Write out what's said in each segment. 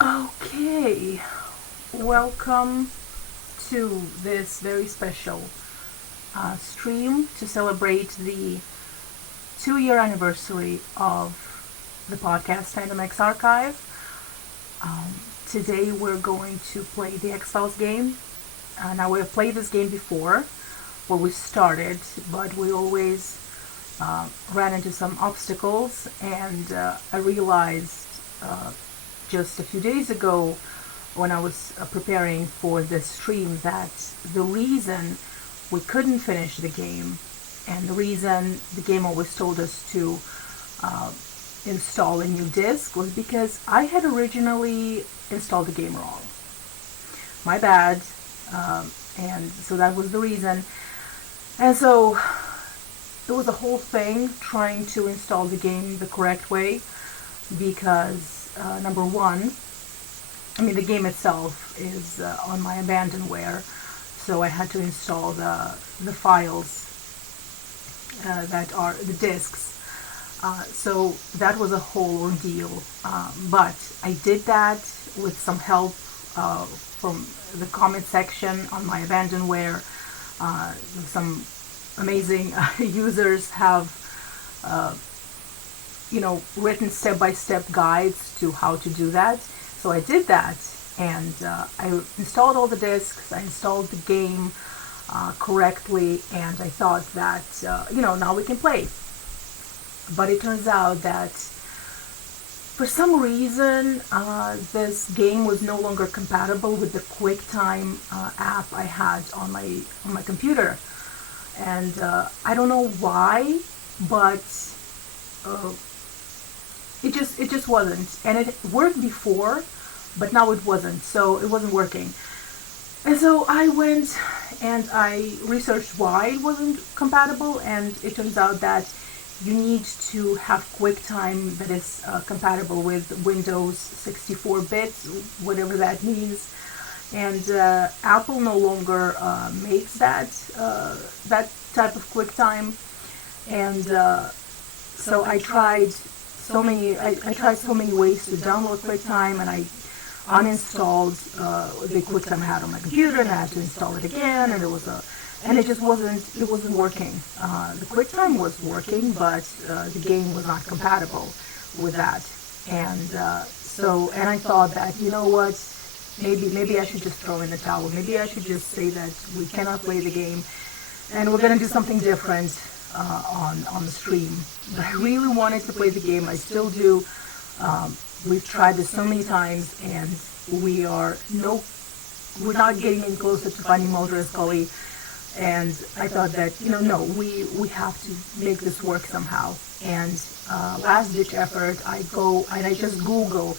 Okay, welcome to this very special stream to celebrate the 2-year anniversary of the podcast Fandom X Archive. Today we're going to play the X-Files game. Now we've played this game before, where we started, but we always ran into some obstacles, and I realized just a few days ago when I was preparing for this stream that the reason we couldn't finish the game and the reason the game always told us to install a new disc was because I had originally installed the game wrong. My bad. And so that was the reason. And so it was a whole thing trying to install the game the correct way because number one, the game itself is on my abandonware, so I had to install the files that are the discs. So that was a whole ordeal. But I did that with some help from the comment section on my abandonware. Some amazing users have written step-by-step guides to how to do that. So I did that, and I installed all the discs, I installed the game correctly, and I thought that, now we can play. But it turns out that for some reason, this game was no longer compatible with the QuickTime app I had on my computer. And I don't know why, but it just wasn't, and it worked before, but now it wasn't, so it wasn't working. And so I went and I researched why it wasn't compatible, and it turns out that you need to have QuickTime that is compatible with Windows 64-bit, whatever that means. And Apple no longer makes that type of QuickTime, and so I tried so many ways to download QuickTime, and I uninstalled the QuickTime I had on my computer, and I had to install it again, and it just wasn't working. The QuickTime was working, but the game was not compatible with that. And and I thought that, you know what, maybe I should just throw in the towel. Maybe I should just say that we cannot play the game, and we're gonna do something different on the stream. But I really wanted to play the game. I still do. We've tried this so many times, and we're not getting any closer to finding Mulder and Scully. And I thought that, we have to make this work somehow. And last ditch effort, I go and I just Google,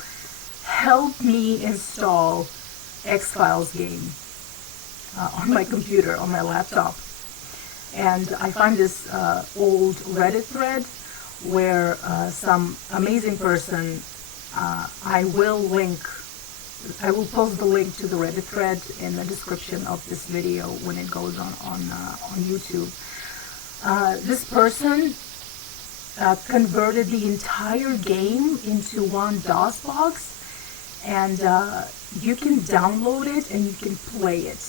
help me install X-Files game on my computer, on my laptop. And I find this old Reddit thread where some amazing person, I will post the link to the Reddit thread in the description of this video when it goes on YouTube. This person converted the entire game into one DOS box, and you can download it and you can play it,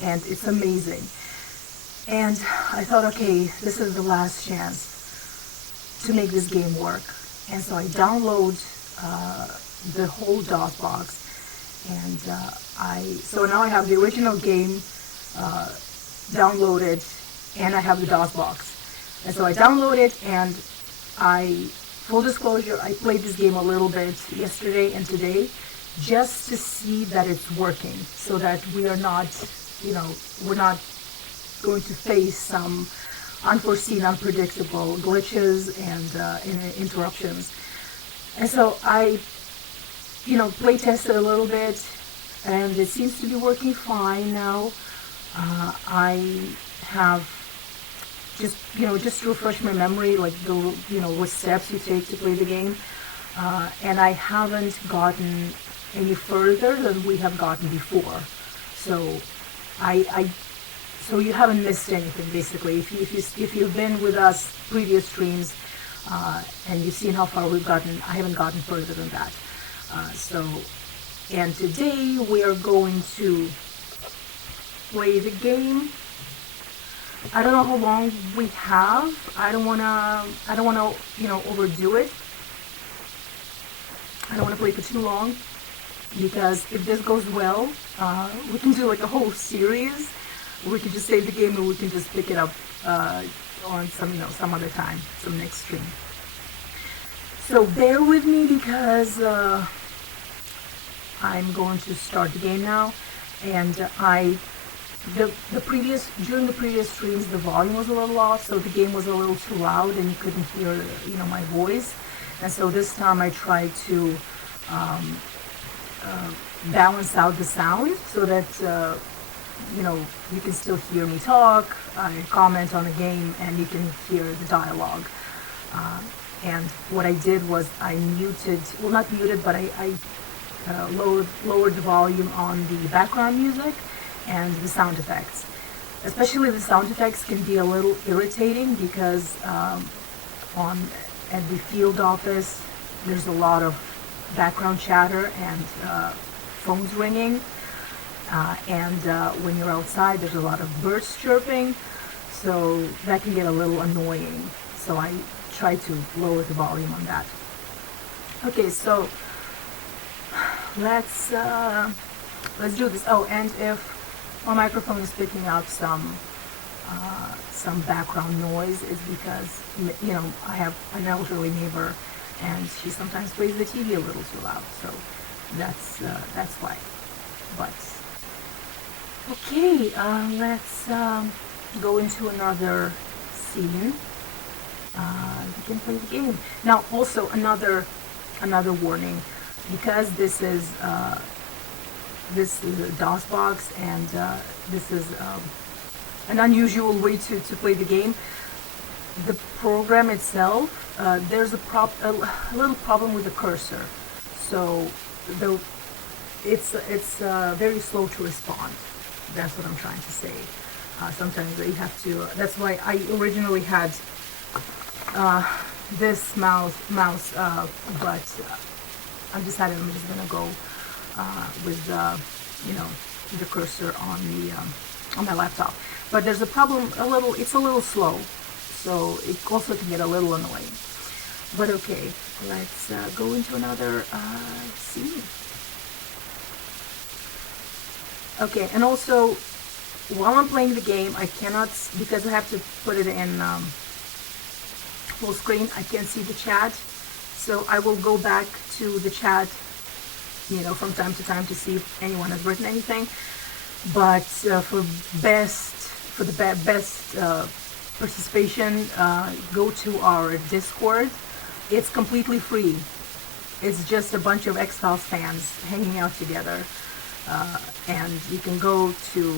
and it's amazing. And I thought, okay, this is the last chance to make this game work. And so I download the whole DOS box, and so now I have the original game downloaded, and I have the DOS box. And so I download it, and full disclosure, I played this game a little bit yesterday and today just to see that it's working, so that we are not, we're not going to face some unforeseen, unpredictable glitches and interruptions. And so I, play tested a little bit, and it seems to be working fine now. I have just to refresh my memory, like what steps you take to play the game, and I haven't gotten any further than we have gotten before. So so you haven't missed anything, basically. If you've been with us previous streams, and you've seen how far we've gotten, I haven't gotten further than that. And today we are going to play the game. I don't know how long we have. I don't wanna, overdo it. I don't wanna play for too long, because if this goes well, we can do like a whole series. We can just save the game and we can just pick it up on some other time, some next stream. So bear with me, because I'm going to start the game now, and during the previous streams the volume was a little off, so the game was a little too loud and you couldn't hear my voice. And so this time I tried to balance out the sound so that you can still hear me talk, comment on the game, and you can hear the dialogue. And what I did was I muted, well, not muted, but I lowered the volume on the background music and the sound effects. Especially the sound effects can be a little irritating, because at the field office there's a lot of background chatter and phones ringing, and when you're outside there's a lot of birds chirping, so that can get a little annoying. So I try to lower the volume on that. Okay, so let's do this. Oh, and if my microphone is picking up some background noise, is because I have an elderly neighbor, and she sometimes plays the TV a little too loud, so that's why. But okay, let's go into another scene. You can play the game now. Also, another warning, because this is a DOS box, and this is an unusual way to play the game. The program itself, there's a little problem with the cursor, so it's very slow to respond. That's what I'm trying to say. Sometimes you have to. That's why I originally had this mouse, but I decided I'm just gonna go with the cursor on my laptop. But there's a problem. It's a little slow, so it also can get a little annoying. But okay, let's go into another scene. Okay, and also while I'm playing the game, I cannot, because I have to put it in full screen, I can't see the chat. So I will go back to the chat, from time to time, to see if anyone has written anything. But for the best participation, go to our Discord. It's completely free. It's just a bunch of X-Files fans hanging out together, and you can go to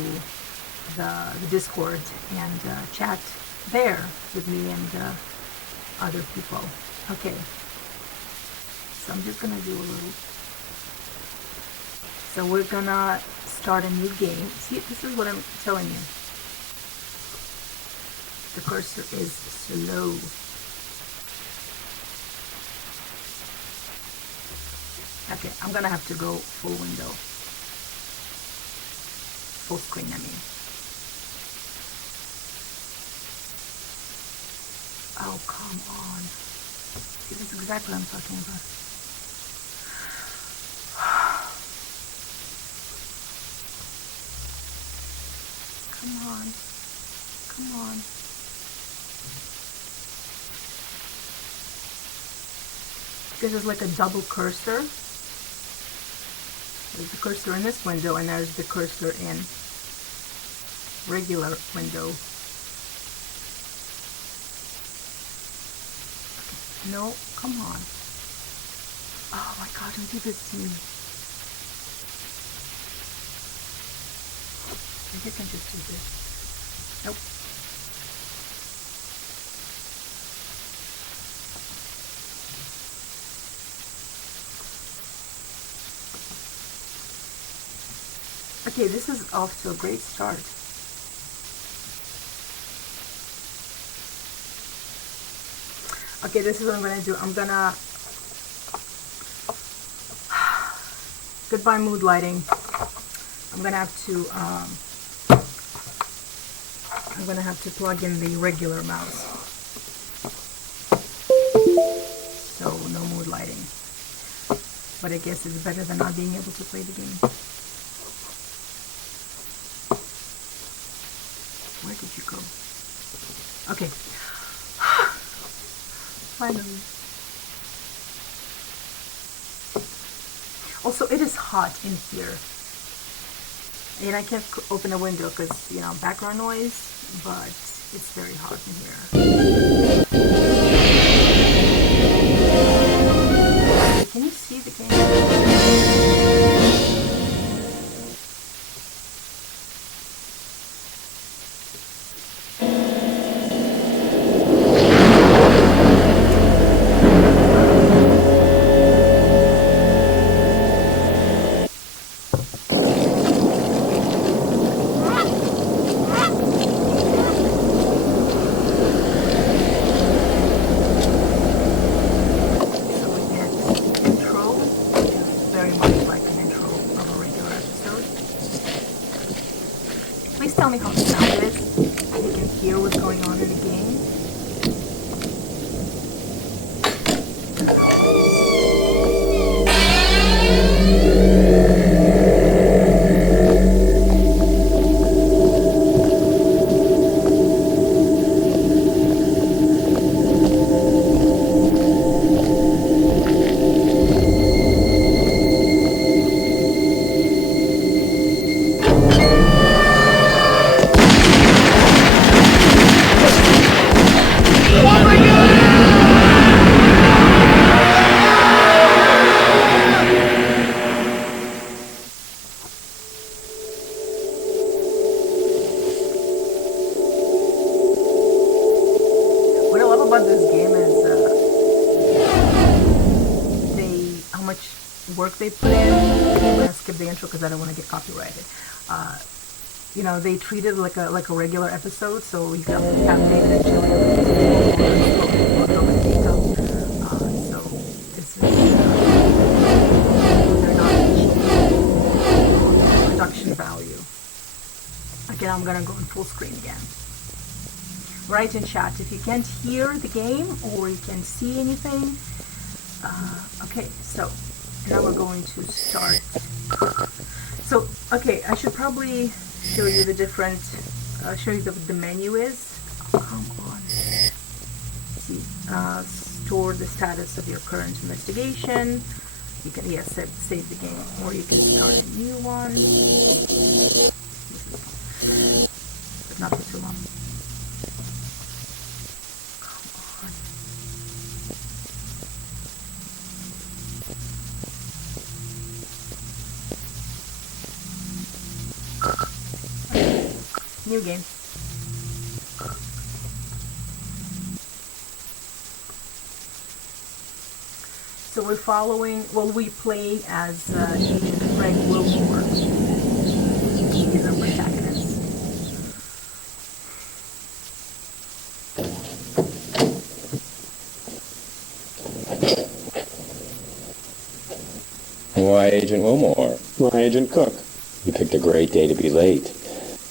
the Discord and chat there with me and other people. Okay, so I'm just gonna do a little. So we're gonna start a new game. See, this is what I'm telling you. The cursor is slow. Okay, I'm gonna have to go full window. Full screen, I mean. Oh, come on. See, this is exactly what I'm talking about. Come on. Come on. This is like a double cursor. There's the cursor in this window, and there's the cursor in regular window. Okay. No, come on. Oh my god, don't do this to me. I guess I can just do this. Nope. Okay, this is off to a great start. Okay, this is what I'm gonna do. I'm gonna Goodbye mood lighting. I'm gonna have to plug in the regular mouse. So no mood lighting. But I guess it's better than not being able to play the game. Where did you go? Okay. Finally. Also, it is hot in here. And I can't open the window because, you know, background noise, but it's very hot in here. Can you see the game? Please tell me how the sound is. You can hear what's going on in the game. About this game is how much work they put in. I'm gonna skip the intro because I don't want to get copyrighted. You know, they treat it like a regular episode, so you have David and Jillian. So this is they're not cheap production value. Again, I'm gonna go in full screen again. Write in chat if you can't hear the game or you can see anything. Okay, so now we're going to start. So, okay, I should probably show you the different, show you what the menu is. Oh, come on. See, store the status of your current investigation. You can, yes, save the game, or you can start a new one. But not for too long. New game. So we're following, well, we play as Agent Willmore. He's our protagonist. Why Agent Willmore? Why Agent Cook? You picked a great day to be late.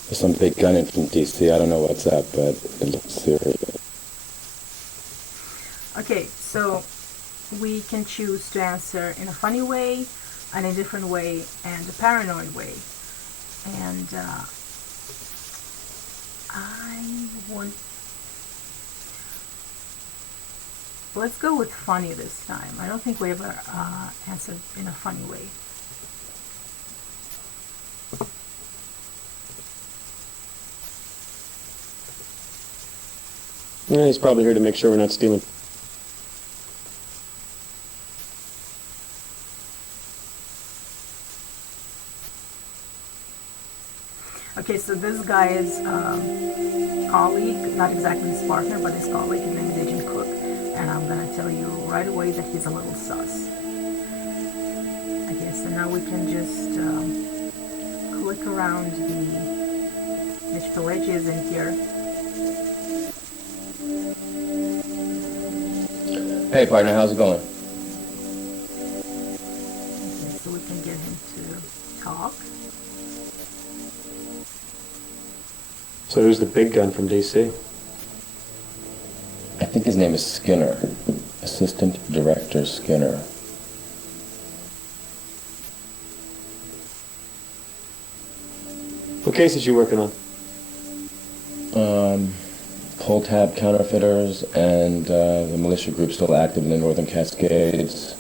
There's some big gun in from DC. I don't know what's up, but it looks serious. Okay, so we can choose to answer in a funny way, an indifferent way, and a paranoid way. And I want... Let's go with funny this time. I don't think we ever answered in a funny way. Yeah, he's probably here to make sure we're not stealing. Okay, so this guy is colleague, not exactly his partner, but his colleague. His name is Agent Cook, and I'm gonna tell you right away that he's a little sus. Okay, so now we can just click around the digital edges in here. Hey partner, how's it going? Okay, so we can get him to So who's the big gun from DC? I think his name is Skinner. Assistant Director Skinner. What case is you working on? Pull tab counterfeiters and the militia group still active in the Northern Cascades.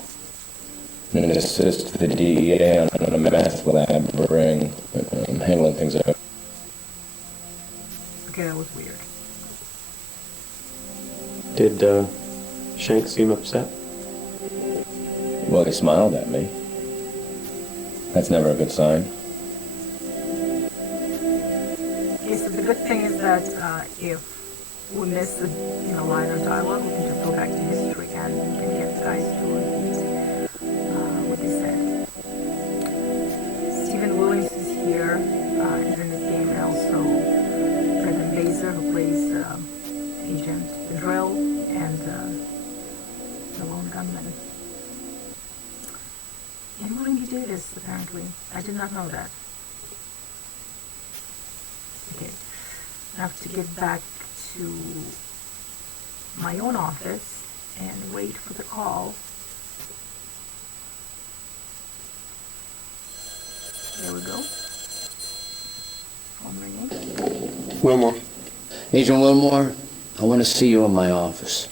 And assist the DEA on a meth lab ring, handling things out. Okay, that was weird. Did Shank seem upset? Well, he smiled at me. That's never a good sign. Okay, so the good thing is that if we miss a line of dialogue, we can just go back to history and we can get the guys to repeat what they said. Stephen Williams is here, he's in this game, and also Brendan Baser, who plays Agent Drill and the lone gunman. And willing to do this, apparently. I did not know that. Okay, I have to get back to my own office and wait for the call. There we go. Phone ringing. Willmore. Agent Willmore, I want to see you in my office.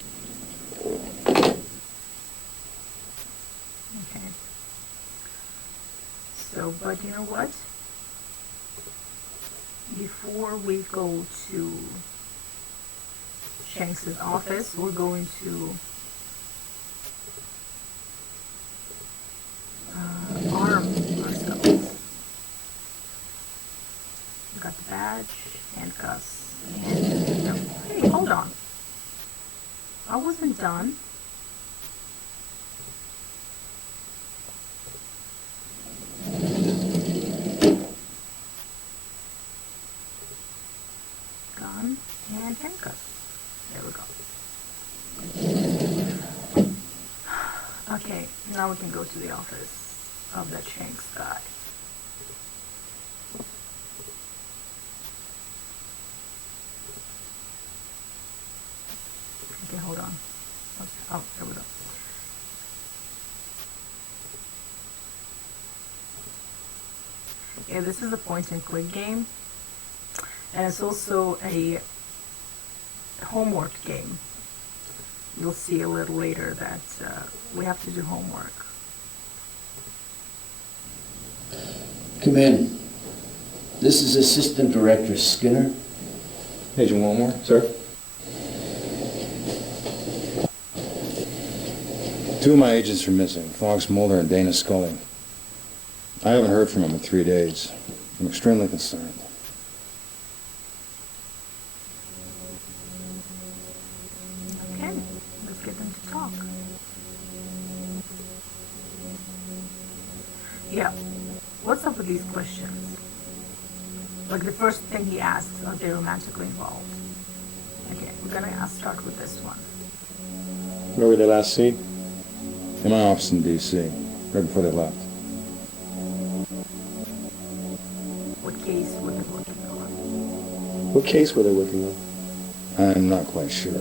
Okay. So, but you know what? Before we go to Shanks' office, we're going to arm ourselves. We got the badge, handcuffs, and no. Hey, hold on. I wasn't done. Gun and handcuffs. There we go. Okay, now we can go to the office of that Shanks guy. Okay, hold on. Okay. Oh, there we go. Yeah, this is a point-and-click game, and it's also a homework game. You'll see a little later that we have to do homework. Come in. This is Assistant Director Skinner. Agent Willmore, sir? Two of my agents are missing, Fox Mulder and Dana Scully. I haven't heard from them in 3 days. I'm extremely concerned. Okay, let's get them to talk. Yeah, what's up with these questions? Like the first thing he asks, are they romantically involved? Okay, we're gonna start with this one. Where were they last seen? In my office in D.C., right before they left. What case were they working on? What case were they working on? I'm not quite sure.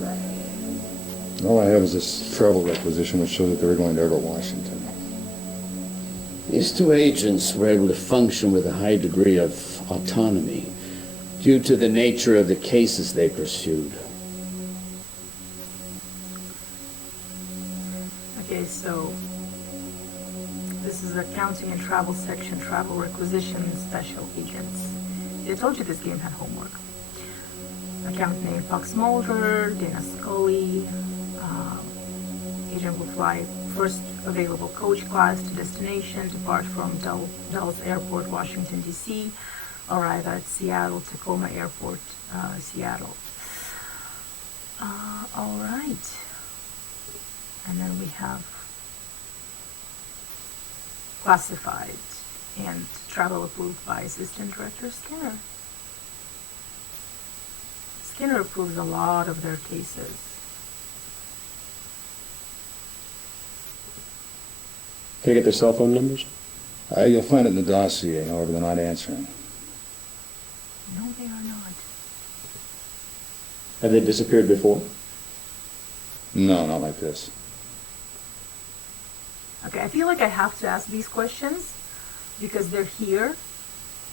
All I have is this travel requisition which shows that they were going to Washington. These two agents were able to function with a high degree of autonomy due to the nature of the cases they pursued. Okay, so this is accounting and travel section, travel requisition special agents. I told you this game had homework. Account name Fox Mulder, Dana Scully. Agent will fly first available coach class to destination, depart from Dulles Airport, Washington, D.C., arrive at Seattle, Tacoma Airport, Seattle. All right. And then we have classified and travel approved by Assistant Director Skinner. Skinner approves a lot of their cases. Can I get their cell phone numbers? You'll find it in the dossier, however they're not answering. No, they are not. Have they disappeared before? No, not like this. Okay, I feel like I have to ask these questions because they're here,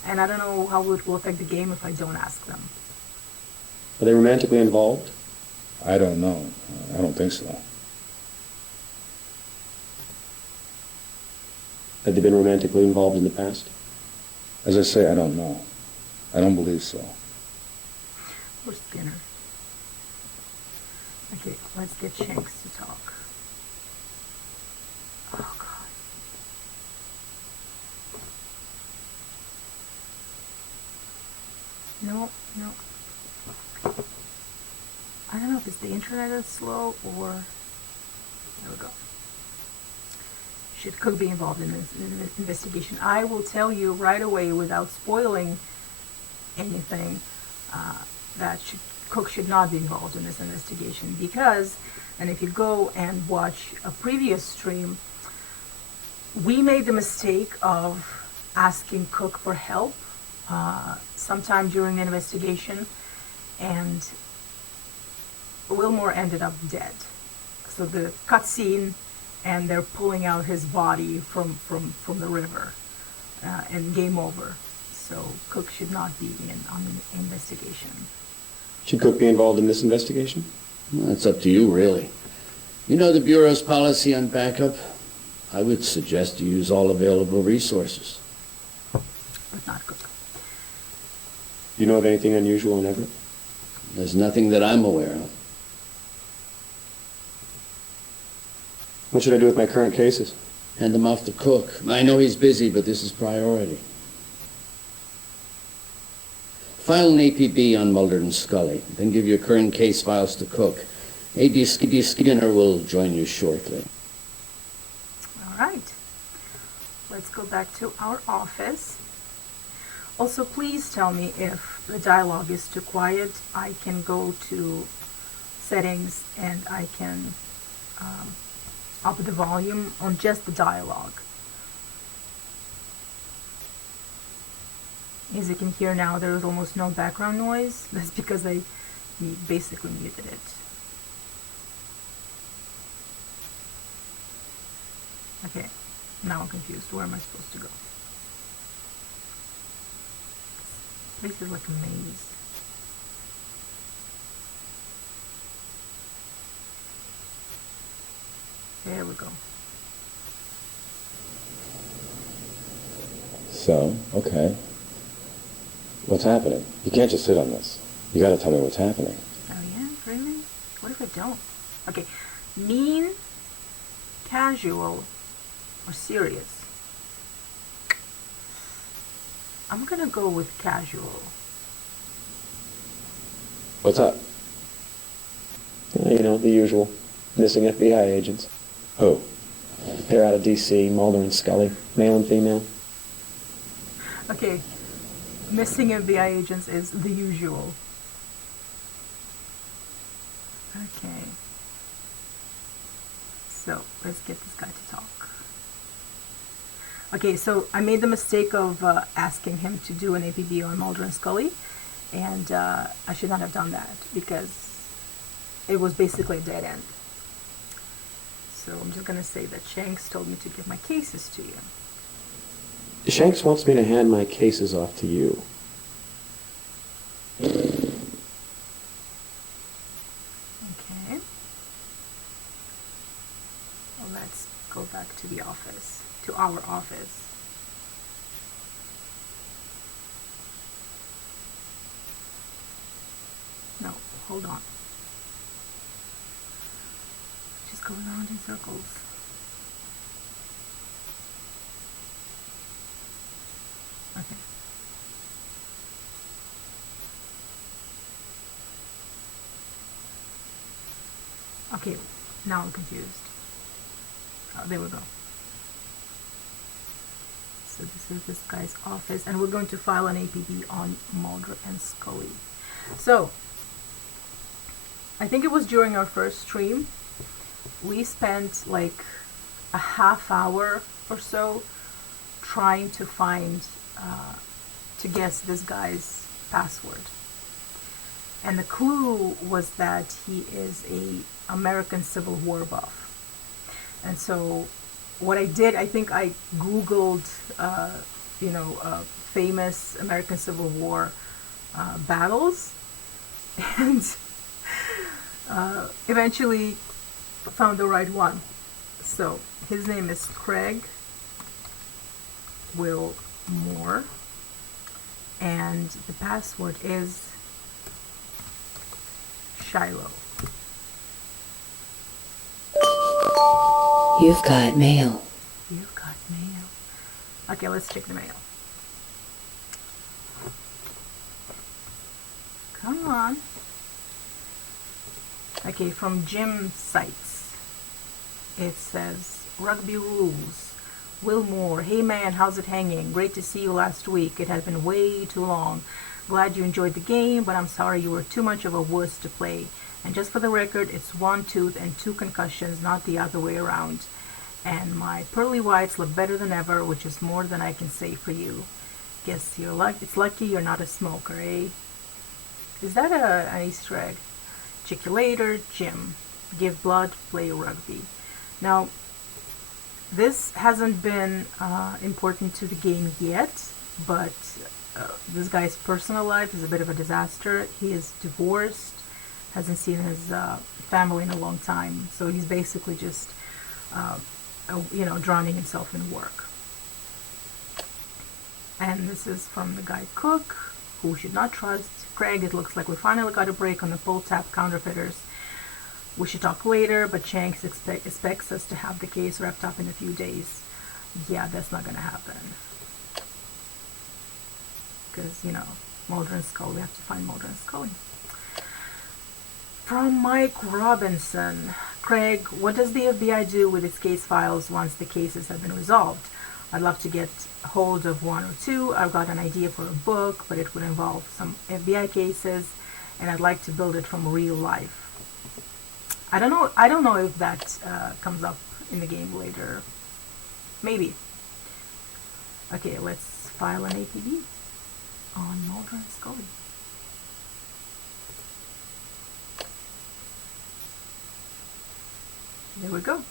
and I don't know how it will affect the game if I don't ask them. Are they romantically involved? I don't know. I don't think so. Have they been romantically involved in the past? As I say, I don't know. I don't believe so. Where's Skinner? Okay, let's get Shanks to talk. Oh, God. No. I don't know if it's the internet that's slow or... There we go. Should Cook be involved in this investigation? I will tell you right away without spoiling anything that Cook should not be involved in this investigation because, and if you go and watch a previous stream, we made the mistake of asking Cook for help sometime during the investigation, and Willmore ended up dead. So the cutscene, and they're pulling out his body from the river, and game over. So Cook should not be on the investigation. Should Cook be involved in this investigation? Well, it's up to you, really. You know the Bureau's policy on backup? I would suggest you use all available resources. But not Cook. Do you know of anything unusual in Everett? There's nothing that I'm aware of. What should I do with my current cases? Hand them off to Cook. I know he's busy, but this is priority. File an APB on Mulder and Scully, then give your current case files to Cook. A.D. Skinner will join you shortly. All right. Let's go back to our office. Also, please tell me if the dialogue is too quiet. I can go to settings and I can up the volume on just the dialogue. As you can hear now, there is almost no background noise. That's because I basically muted it. Okay, now I'm confused. Where am I supposed to go? This place is like a maze. There we go. So, okay. What's happening? You can't just sit on this. You gotta tell me what's happening. Oh yeah, really? What if I don't? Okay, mean, casual, or serious? I'm gonna go with casual. What's up? You know, the usual. Missing FBI agents. Who? They're out of D.C., Mulder and Scully. Male and female. Okay, missing FBI agents is the usual. Okay. So, let's get this guy to talk. Okay, so I made the mistake of asking him to do an APB on Mulder and Scully, and I should not have done that because it was basically a dead end. So I'm just going to say that Shanks told me to give my cases to you. Shanks wants me to hand my cases off to you. Okay. Well, let's go back to the office, to our office. No, hold on. Just going around in circles. Okay. Okay, now I'm confused. Oh, there we go. So this is this guy's office, and we're going to file an APB on Mulder and Scully. So, I think it was during our first stream, we spent like a half hour or so trying to find, to guess this guy's password. And the clue was that he is a American Civil War buff. And so what I did, I think I Googled, famous American Civil War battles, and eventually found the right one. So his name is Craig Willmore, and the password is Shiloh. You've got mail. You've got mail. Okay, let's check the mail. Come on. Okay, from Jim Sites. It says, Rugby Rules. Willmore, hey man, how's it hanging? Great to see you last week. It has been way too long. Glad you enjoyed the game, but I'm sorry you were too much of a wuss to play. And just for the record, it's 1 tooth and 2 concussions, not the other way around. And my pearly whites look better than ever, which is more than I can say for you. Guess it's lucky you're not a smoker, eh? Is that an Easter egg? Check you later, Jim. Give blood, play rugby. Now, this hasn't been important to the game yet, but this guy's personal life is a bit of a disaster. He is divorced, hasn't seen his family in a long time, so he's basically just, drowning himself in work. And this is from the guy Cook, who we should not trust. Craig, it looks like we finally got a break on the pull-tab counterfeiters. We should talk later, but Shanks expects us to have the case wrapped up in a few days. Yeah, that's not going to happen. Because, Mulder and Scully, we have to find Mulder and Scully. From Mike Robinson. Craig, what does the FBI do with its case files once the cases have been resolved? I'd love to get hold of 1 or 2. I've got an idea for a book, but it would involve some FBI cases, and I'd like to build it from real life. I don't know if that comes up in the game later. Maybe. Okay, let's file an APB on Mulder and Scully. There we go.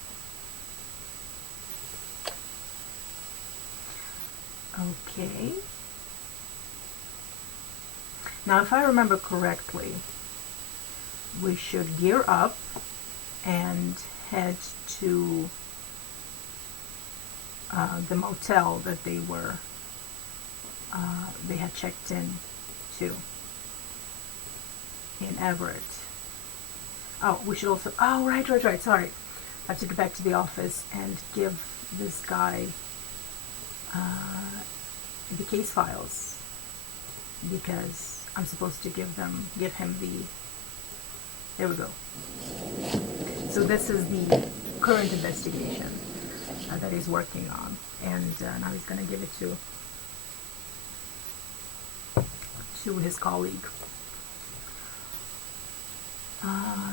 Okay. Now, if I remember correctly, we should gear up and head to the motel that they had checked in to in Everett. Oh, we should also, right, sorry. I have to get back to the office and give this guy the case files, because I'm supposed to give him there we go. So this is the current investigation that he's working on, and now he's going to give it to his colleague.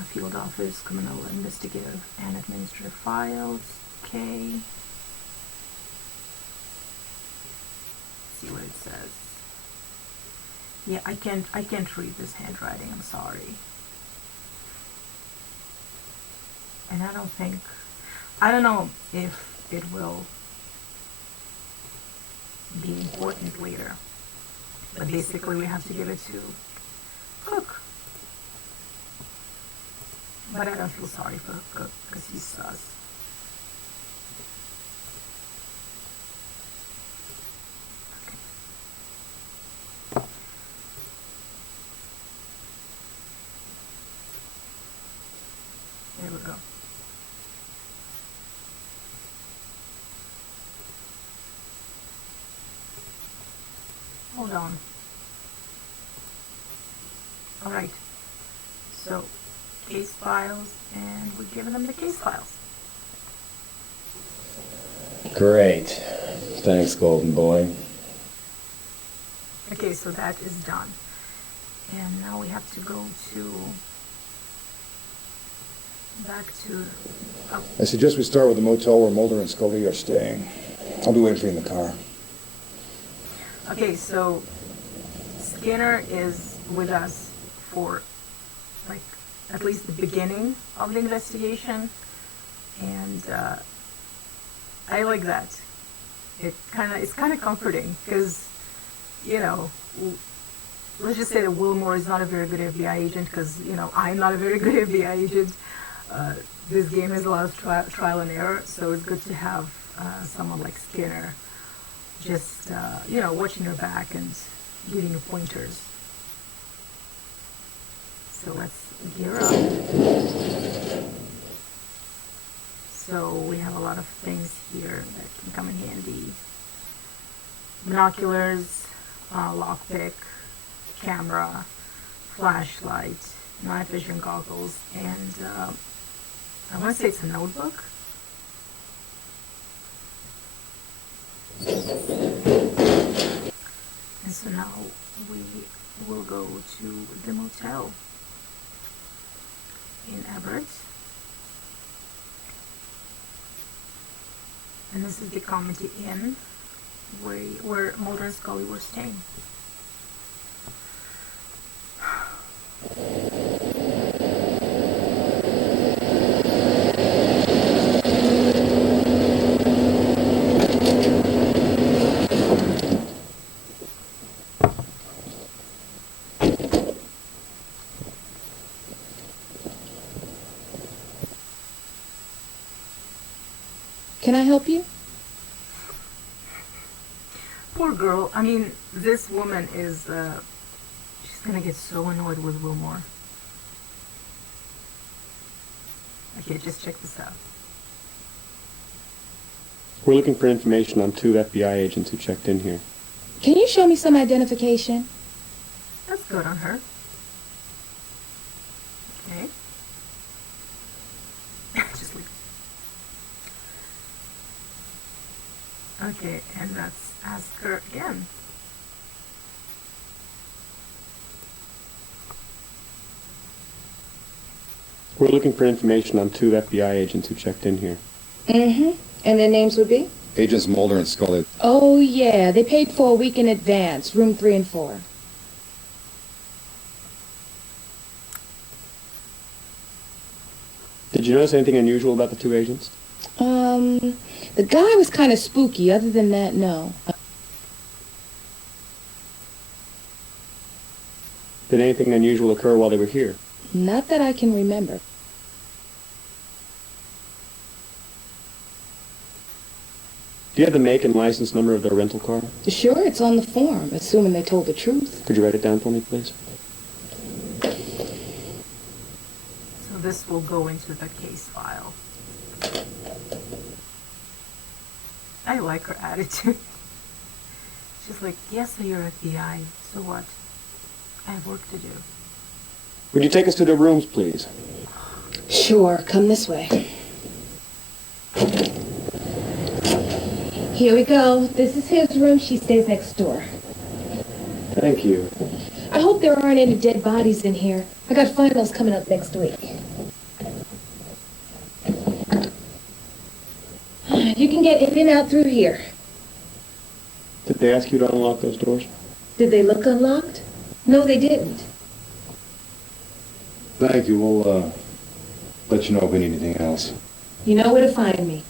Field office, criminal investigative and administrative files. Okay. See what it says. Yeah, I can't read this handwriting, I'm sorry. And I don't know if it will be important later. But basically we have to give it to Cook. But I don't feel sorry for Cook, because he's sus. There we go. Hold on. Alright. So, case files, and we're giving them the case files. Great. Thanks, Golden Boy. Okay, so that is done. And now we have to go back to... Oh. I suggest we start with the motel where Mulder and Scully are staying. I'll be waiting for you in the car. Okay, so Skinner is with us for like at least the beginning of the investigation, and I like that. It's kind of comforting because, you know, let's just say that Willmore is not a very good FBI agent because, you know, I'm not a very good FBI agent. This game has a lot of trial and error, so it's good to have someone like Skinner just, you know, watching your back and giving you pointers. So let's gear up. So we have a lot of things here that can come in handy. Binoculars, lockpick, camera, flashlight, night vision goggles, and I want to say it's a notebook. And so now we will go to the motel in Everett. And this is the Comedy Inn where Mulder and Scully were staying. Can I help you? Poor girl. I mean, this woman is, she's gonna get so annoyed with Willmore. Okay, just check this out. We're looking for information on 2 FBI agents who checked in here. Can you show me some identification? That's good on her. Okay. Just leave. Okay, and let's ask her again. We're looking for information on 2 FBI agents who checked in here. Mm-hmm. And their names would be? Agents Mulder and Scully. Oh, yeah. They paid for a week in advance, room 3 and 4. Did you notice anything unusual about the 2 agents? The guy was kind of spooky. Other than that, no. Did anything unusual occur while they were here? Not that I can remember. Do you have the make and license number of their rental car? Sure, it's on the form, assuming they told the truth. Could you write it down for me, please? So this will go into the case file. I like her attitude. She's like, yes, you're FBI, so what? I have work to do. Would you take us to their rooms, please? Sure, come this way. Here we go. This is his room. She stays next door. Thank you. I hope there aren't any dead bodies in here. I got finals coming up next week. You can get in and out through here. Did they ask you to unlock those doors? Did they look unlocked? No, they didn't. Thank you. We'll let you know if we need anything else. You know where to find me.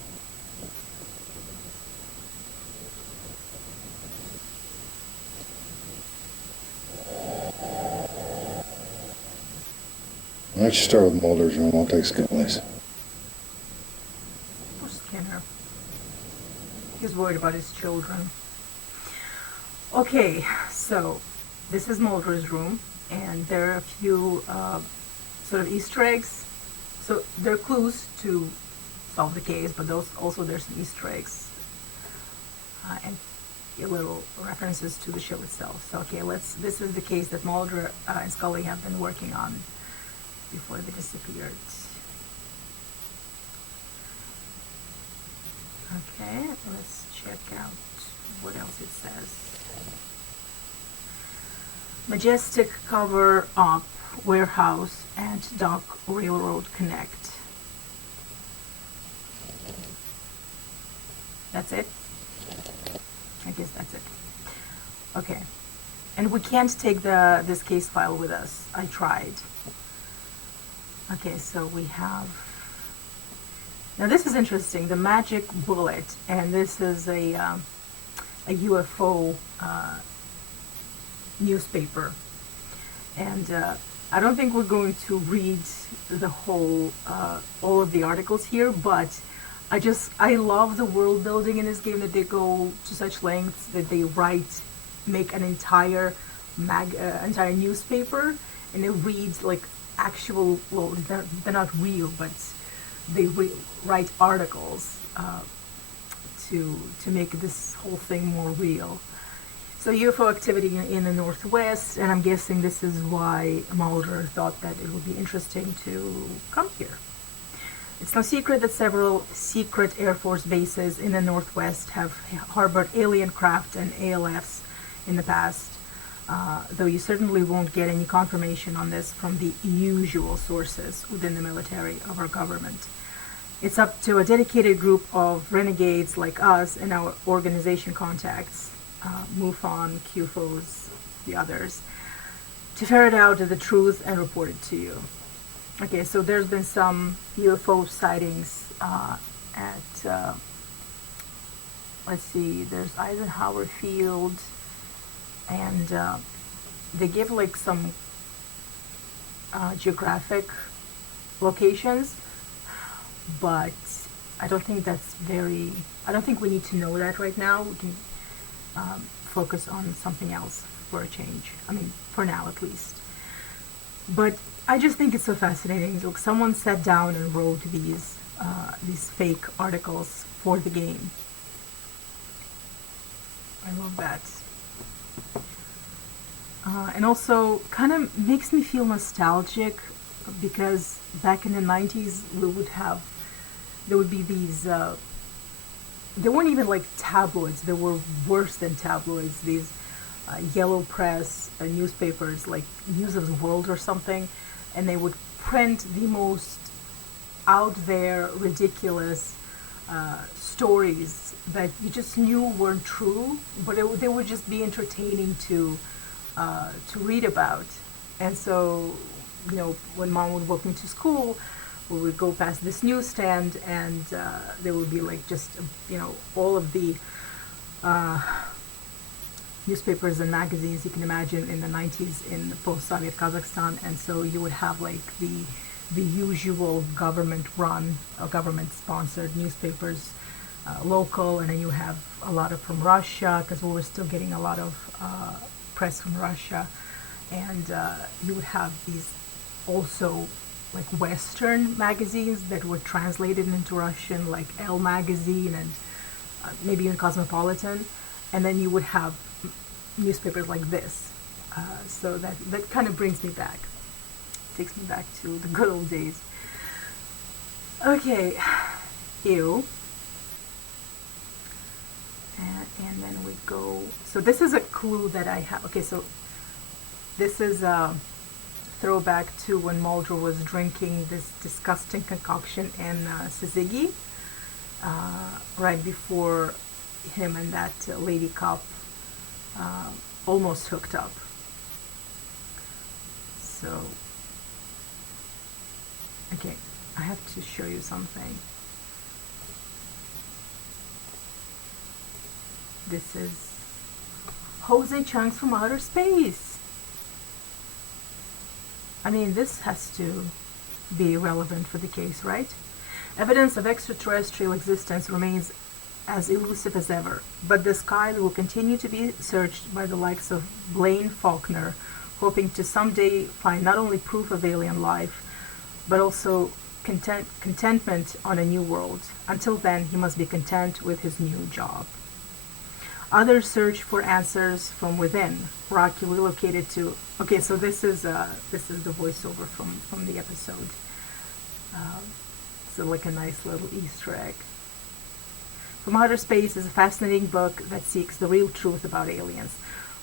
Why don't you start with Mulder's room? I'll take Scully's. Poor Skinner. He's worried about his children. Okay, so this is Mulder's room, and there are a few sort of Easter eggs. So there are clues to solve the case, but there's some Easter eggs and little references to the show itself. So okay, this is the case that Mulder and Scully have been working on before they disappeared. Okay, let's check out what else it says. Majestic cover up warehouse and dock railroad connect. That's it? I guess that's it. Okay. And we can't take this case file with us. I tried. Okay, so we have, now this is interesting, the magic bullet, and this is a UFO newspaper. And I don't think we're going to read the whole, all of the articles here, but I love the world building in this game, that they go to such lengths that they make an entire entire newspaper, and it reads like actual, well, they're not real, but they write articles to make this whole thing more real. So UFO activity in the Northwest, and I'm guessing this is why Mulder thought that it would be interesting to come here. It's no secret that several secret Air Force bases in the Northwest have harbored alien craft and ALFs in the past, though you certainly won't get any confirmation on this from the usual sources within the military of our government. It's up to a dedicated group of renegades like us and our organization contacts, MUFON, QFOs, the others, to ferret out the truth and report it to you. Okay, so there's been some UFO sightings at, let's see, there's Eisenhower Field, and they give like some geographic locations, but I don't think I don't think we need to know that right now. We can focus on something else for a change. I mean, for now at least. But I just think it's so fascinating. Look, someone sat down and wrote these fake articles for the game. I love that. And also kind of makes me feel nostalgic, because back in the 90s there would be these, they weren't even like tabloids, they were worse than tabloids, these yellow press newspapers like News of the World or something, and they would print the most out there, ridiculous stories that you just knew weren't true, but they would just be entertaining to read about. And so, you know, when Mom would walk me to school, we would go past this newsstand, and there would be like just, you know, all of the newspapers and magazines you can imagine in the 90s in post-Soviet Kazakhstan. And so you would have like the usual government-run or government-sponsored newspapers, local, and then you have a lot of from Russia, because we were still getting a lot of press from Russia, and you would have these also like Western magazines that were translated into Russian, like Elle magazine and maybe even Cosmopolitan, and then you would have newspapers like this. So that kind of brings me back, takes me back to the good old days. Okay, ew. And then we go, so this is a clue that I have. Okay, so this is a throwback to when Mulder was drinking this disgusting concoction in Syzygy, right before him and that lady cop almost hooked up. So, okay, I have to show you something. This is Jose Chunks from Outer Space. I mean, this has to be relevant for the case, right? Evidence of extraterrestrial existence remains as elusive as ever, but the sky will continue to be searched by the likes of Blaine Faulkner, hoping to someday find not only proof of alien life, but also contentment on a new world. Until then, he must be content with his new job. Others search for answers from within. Rocky relocated to. Okay, so this is the voiceover from the episode. So like a nice little Easter egg. From Outer Space is a fascinating book that seeks the real truth about aliens.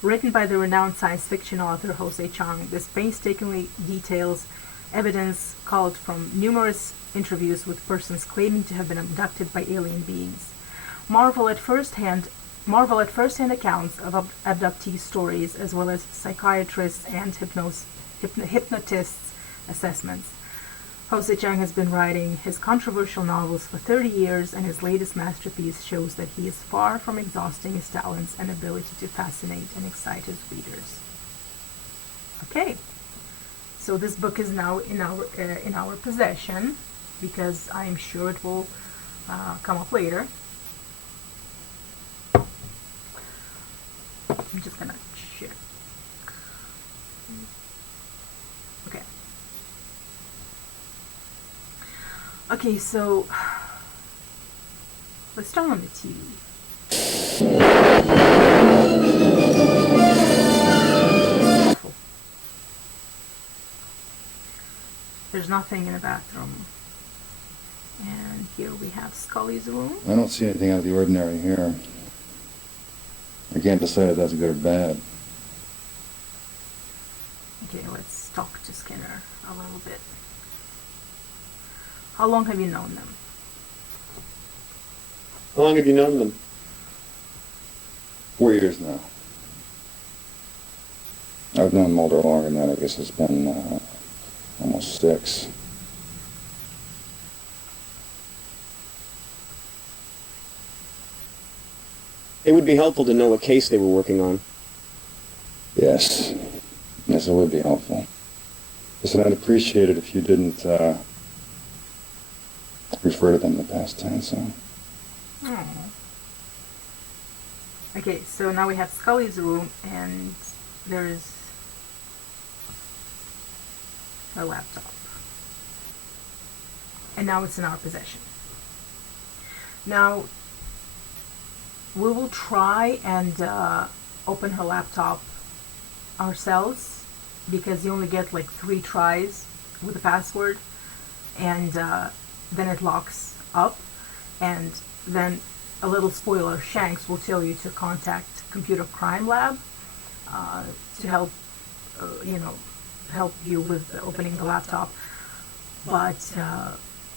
Written by the renowned science fiction author Jose Chang, this painstakingly details evidence culled from numerous interviews with persons claiming to have been abducted by alien beings. Marvel at first-hand accounts of abductee stories, as well as psychiatrists and hypnotists' assessments. Jose Chang has been writing his controversial novels for 30 years, and his latest masterpiece shows that he is far from exhausting his talents and ability to fascinate and excite his readers. Okay, so this book is now in our possession, because I am sure it will come up later. I'm just gonna check. Okay. Okay, so let's turn on the TV. There's nothing in the bathroom. And here we have Scully's room. I don't see anything out of the ordinary here. I can't decide if that's good or bad. Okay, let's talk to Skinner a little bit. How long have you known them? How long have you known them? 4 years now. I've known Mulder longer than that. I guess it's been almost 6. It would be helpful to know what case they were working on. Yes. Yes, it would be helpful. Listen, I'd appreciate it if you didn't refer to them in the past tense. Oh. Okay, so now we have Scully's room, and there is her laptop. And now it's in our possession. Now, we will try and open her laptop ourselves, because you only get like 3 tries with the password, and then it locks up, and then a little spoiler, Shanks will tell you to contact Computer Crime Lab to help you with opening the laptop. But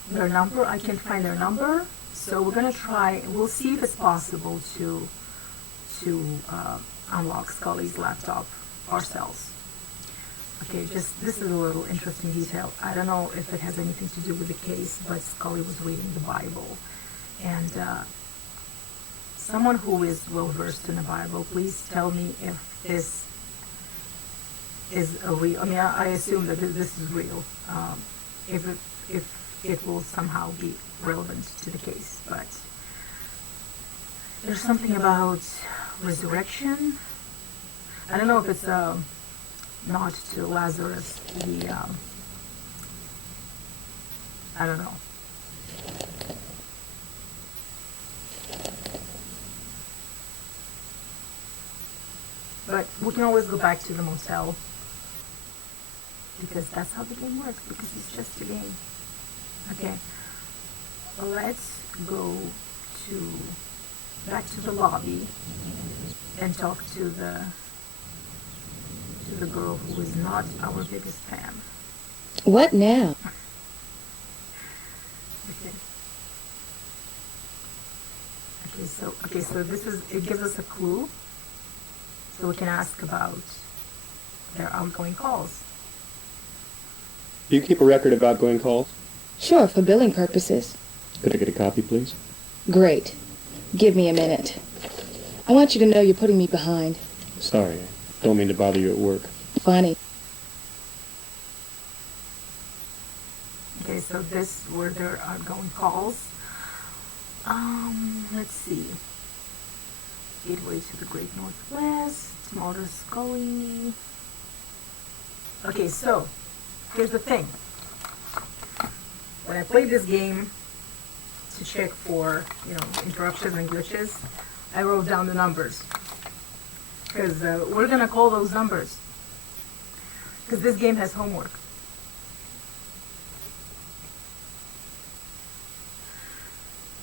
their number, I can't find their number, so we're gonna try. We'll see if it's possible to unlock Scully's laptop ourselves. Okay, just this is a little interesting detail. I don't know if it has anything to do with the case, but Scully was reading the Bible, and someone who is well versed in the Bible, please tell me if this is a real. I mean, I assume that this is real. If it will somehow be relevant to the case, but there's something about resurrection. I don't know if it's nod to Lazarus. I don't know. But we can always go back to the motel, because that's how the game works, because it's just a game. Okay, let's go back to the lobby and talk to the girl who is not our biggest fan. What now? Okay, so it gives us a clue, so we can ask about their outgoing calls. Do you keep a record of outgoing calls? Sure, for billing purposes. Could I get a copy, please? Great. Give me a minute. I want you to know you're putting me behind. Sorry, I don't mean to bother you at work. Funny. Okay, so this were their outgoing calls. Let's see. Gateway to the Great Northwest, Mulder and Scully. Okay, so here's the thing. When I played this game to check for, interruptions and glitches, I wrote down the numbers, because we're gonna call those numbers, because this game has homework.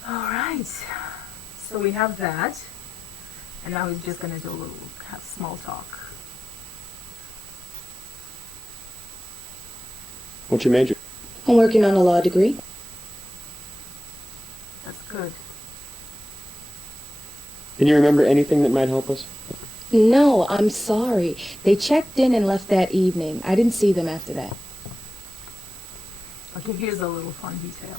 All right, so we have that, and now we're just gonna do have small talk. What's your major? I'm working on a law degree. That's good. Can you remember anything that might help us? No, I'm sorry. They checked in and left that evening. I didn't see them after that. Okay, here's a little fun detail.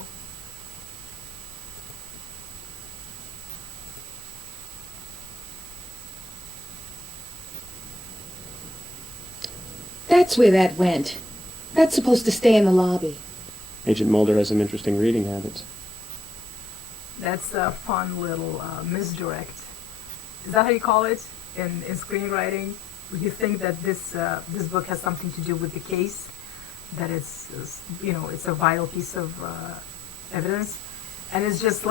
That's where that went. That's supposed to stay in the lobby. Agent Mulder has some interesting reading habits. That's a fun little misdirect. Is that how you call it in screenwriting? You think that this book has something to do with the case, that it's it's a vital piece of evidence, and it's just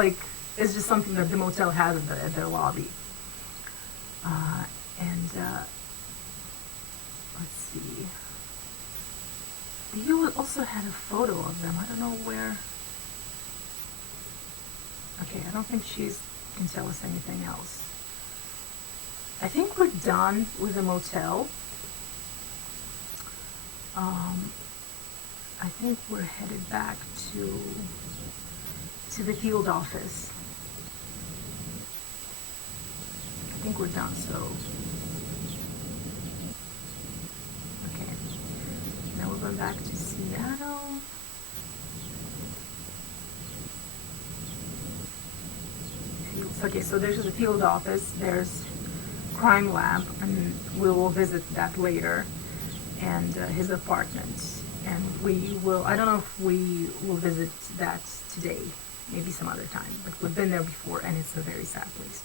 something that the motel has at their lobby. Let's see. You also had a photo of them. I don't know where. Okay, I don't think she can tell us anything else. I think we're done with the motel. I think we're headed back to the field office. I think we're done, so... Okay. Now we're going back to Seattle. Okay, so there's the field office, there's crime lab, and we will visit that later, and his apartment. And we will, I don't know if we will visit that today, maybe some other time, but we've been there before, and it's a very sad place.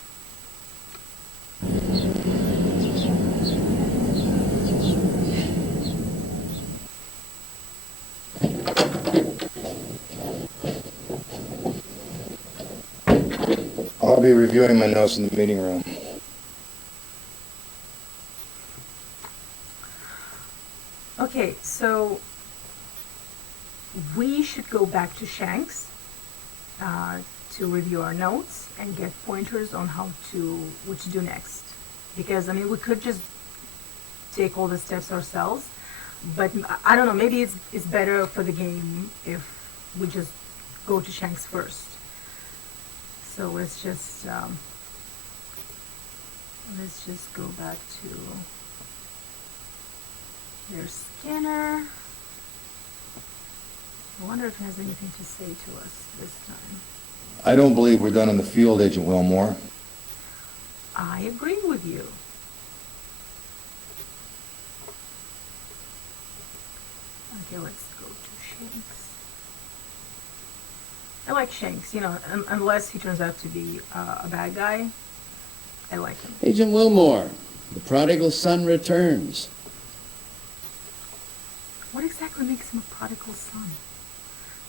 I'll be reviewing my notes in the meeting room. Okay, so we should go back to Shanks to review our notes and get pointers on what to do next. Because, I mean, we could just take all the steps ourselves, but I don't know, maybe it's better for the game if we just go to Shanks first. So let's just go back to their scanner. I wonder if it has anything to say to us this time. I don't believe we're done in the field, Agent Willmore. I agree with you. Okay, let's go to Shanks. I like Shanks, unless he turns out to be a bad guy. I like him. Agent Willmore, the prodigal son returns. What exactly makes him a prodigal son?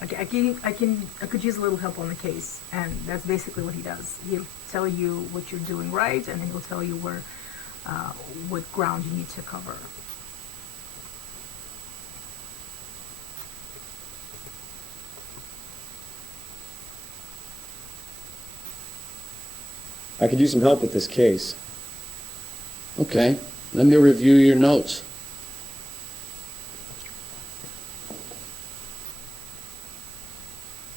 Okay, I could use a little help on the case, and that's basically what he does. He'll tell you what you're doing right, and then he'll tell you what ground you need to cover. I could use some help with this case. Okay, let me review your notes.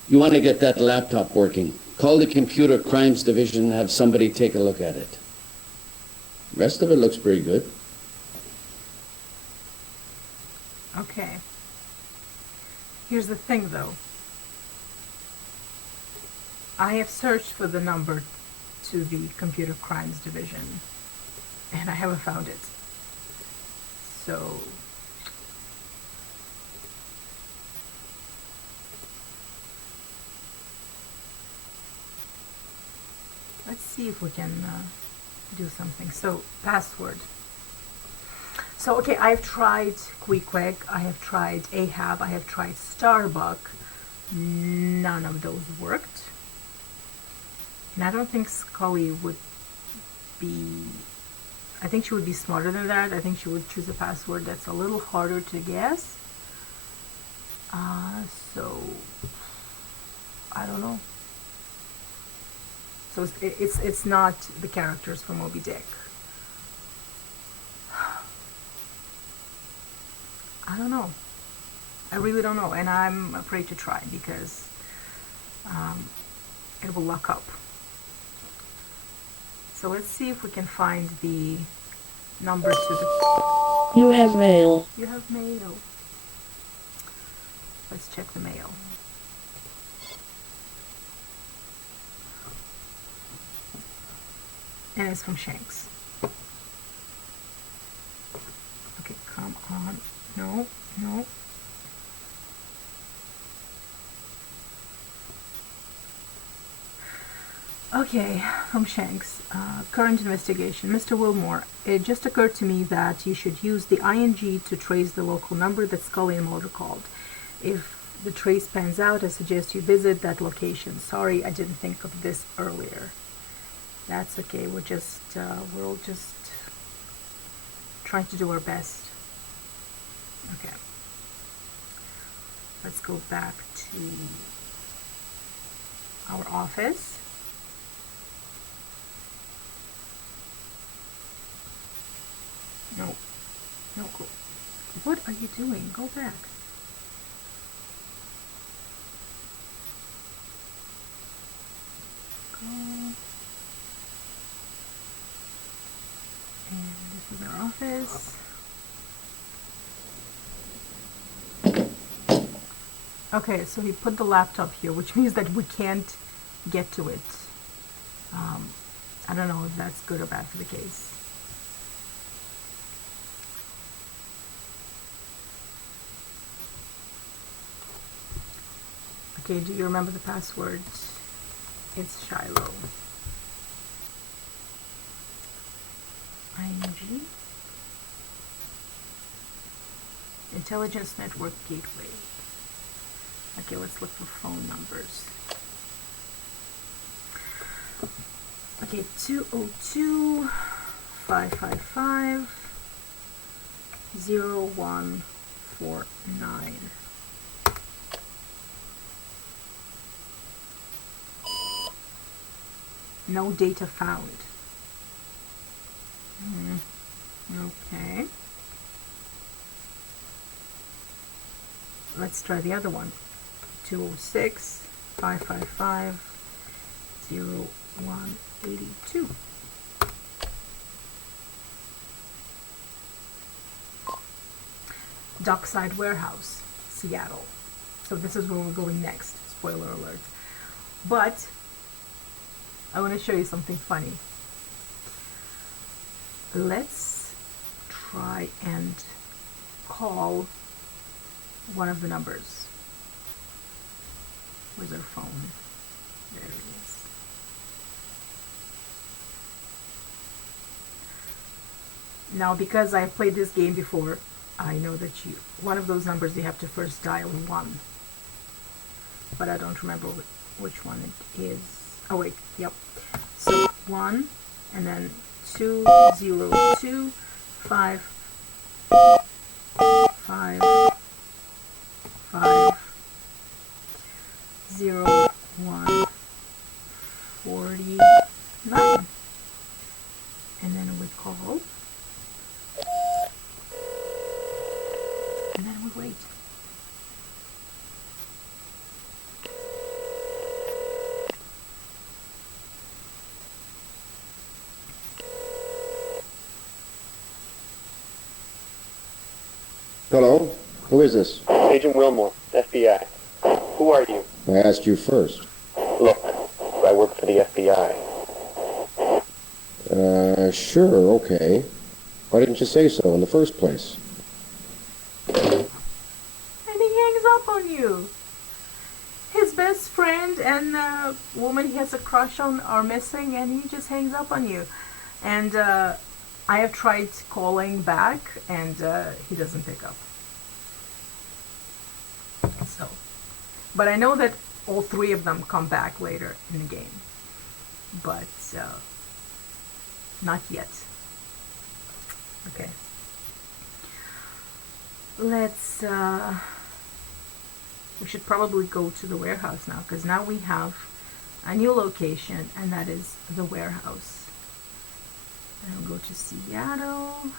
You want to get that laptop working. Call the Computer Crimes Division and have somebody take a look at it. Rest of it looks pretty good. Okay. Here's the thing, though. I have searched for the number to the Computer Crimes Division, and I haven't found it. So... let's see if we can do something. So, password. So, okay, I've tried QuickQuick, I have tried Ahab, I have tried Starbuck. None of those worked. And I don't think Scully would be... I think she would be smarter than that. I think she would choose a password that's a little harder to guess. So, I don't know. So it's not the characters from Moby Dick. I don't know. I really don't know, and I'm afraid to try because it will lock up. So let's see if we can find the number to the... You have mail. You have mail. Let's check the mail. And it's from Shanks. Okay, come on. No, no. Okay, from Shanks. Current investigation. Mr. Willmore, it just occurred to me that you should use the ING to trace the local number that Scully and Mulder called. If the trace pans out, I suggest you visit that location. Sorry, I didn't think of this earlier. That's okay. We're all just trying to do our best. Okay. Let's go back to our office. No. No, go. What are you doing? Go back. Go. And this is our office. Okay, so he put the laptop here, which means that we can't get to it. I don't know if that's good or bad for the case. Okay, do you remember the password? It's Shiloh. ING. Intelligence Network Gateway. Okay, let's look for phone numbers. Okay, 202-555-0149. No data found. Okay. Let's try the other one. 206-555-0182. Dockside Warehouse, Seattle. So this is where we're going next. Spoiler alert. But I want to show you something funny. Let's try and call one of the numbers. Where's our phone? There it is. Now, because I've played this game before, I know that one of those numbers you have to first dial 1. But I don't remember which one it is. Oh wait, yep. So 1 and then 202 5 5 5 0 1 49, and then we call, and then we wait. Hello? Who is this? Agent Willmore, FBI. Who are you? I asked you first. Look, I work for the FBI. Sure, okay. Why didn't you say so in the first place? And he hangs up on you. His best friend and the woman he has a crush on are missing, and he just hangs up on you. And I have tried calling back, and he doesn't pick up. So, but I know that all 3 of them come back later in the game. But not yet. Okay. Let's, we should probably go to the warehouse now, because now we have a new location, and that is the warehouse. And we'll go to Seattle.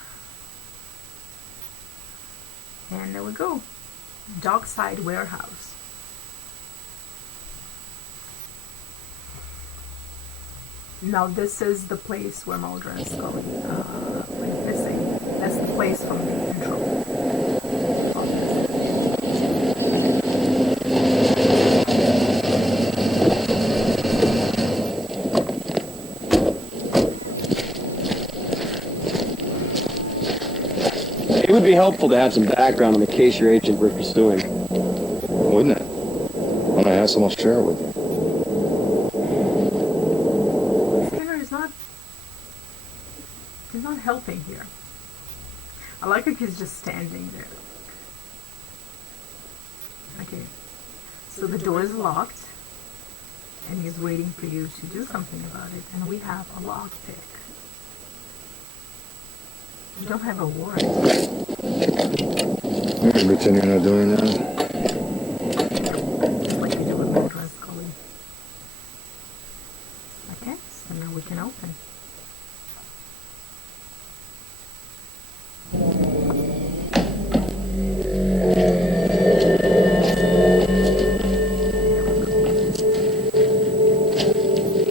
And there we go. Dockside Warehouse. Now this is the place where Mulder and Scully went missing. That's the place from the intro. would be helpful to have some background on the case your agent we're pursuing. Wouldn't it? When I have someone share it with you. Skinner is not. He's not helping here. I like that he's just standing there. Okay. So the door is locked, and he's waiting for you to do something about it. And we have a lockpick. We don't have a warrant. You're gonna pretend you're not doing that? Just like you do with Mulder and Scully. Okay, so now we can open.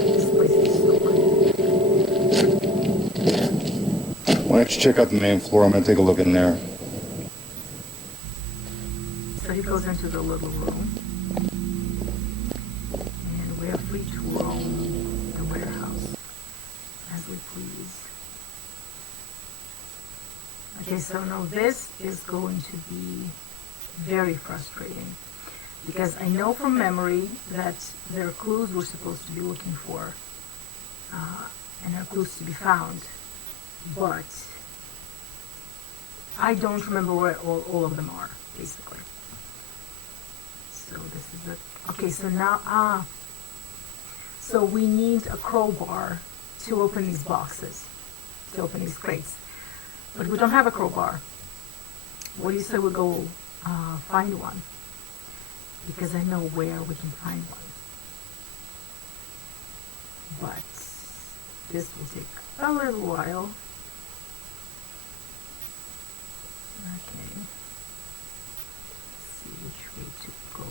This place is so quiet. Why don't you check out the main floor? I'm gonna take a look in there. So he goes into the little room, and we are free to roam the warehouse as we please. Okay, so now this is going to be very frustrating, because I know from memory that there are clues we're supposed to be looking for, and there are clues to be found, but I don't remember where all of them are, basically. So this is it. Okay, so now, so we need a crowbar to open these boxes, to open these crates. But we don't have a crowbar. What do you say we go find one? Because I know where we can find one. But this will take a little while. Okay. Let's see which way to go.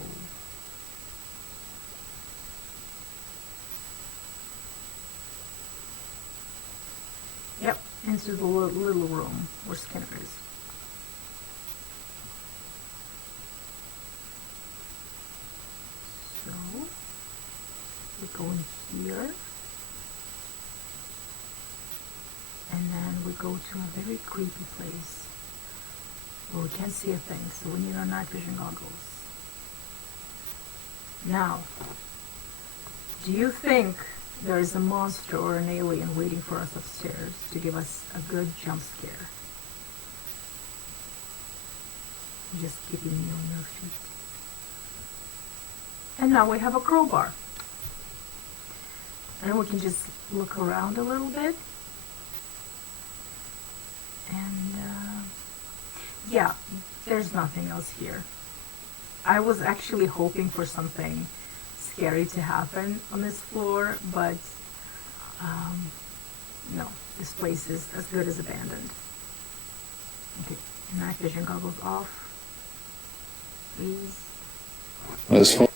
Yep, into the little room where Skinner is. So, we go in here. And then we go to a very creepy place where we can't see a thing, so we need our night vision goggles. Now, do you think there is a monster or an alien waiting for us upstairs to give us a good jump scare? Just keeping you on your feet. And now we have a crowbar. And we can just look around a little bit. And, yeah, there's nothing else here. I was actually hoping for something scary to happen on this floor, but no, this place is as good as abandoned. Okay, night vision goggles off, please. This phone.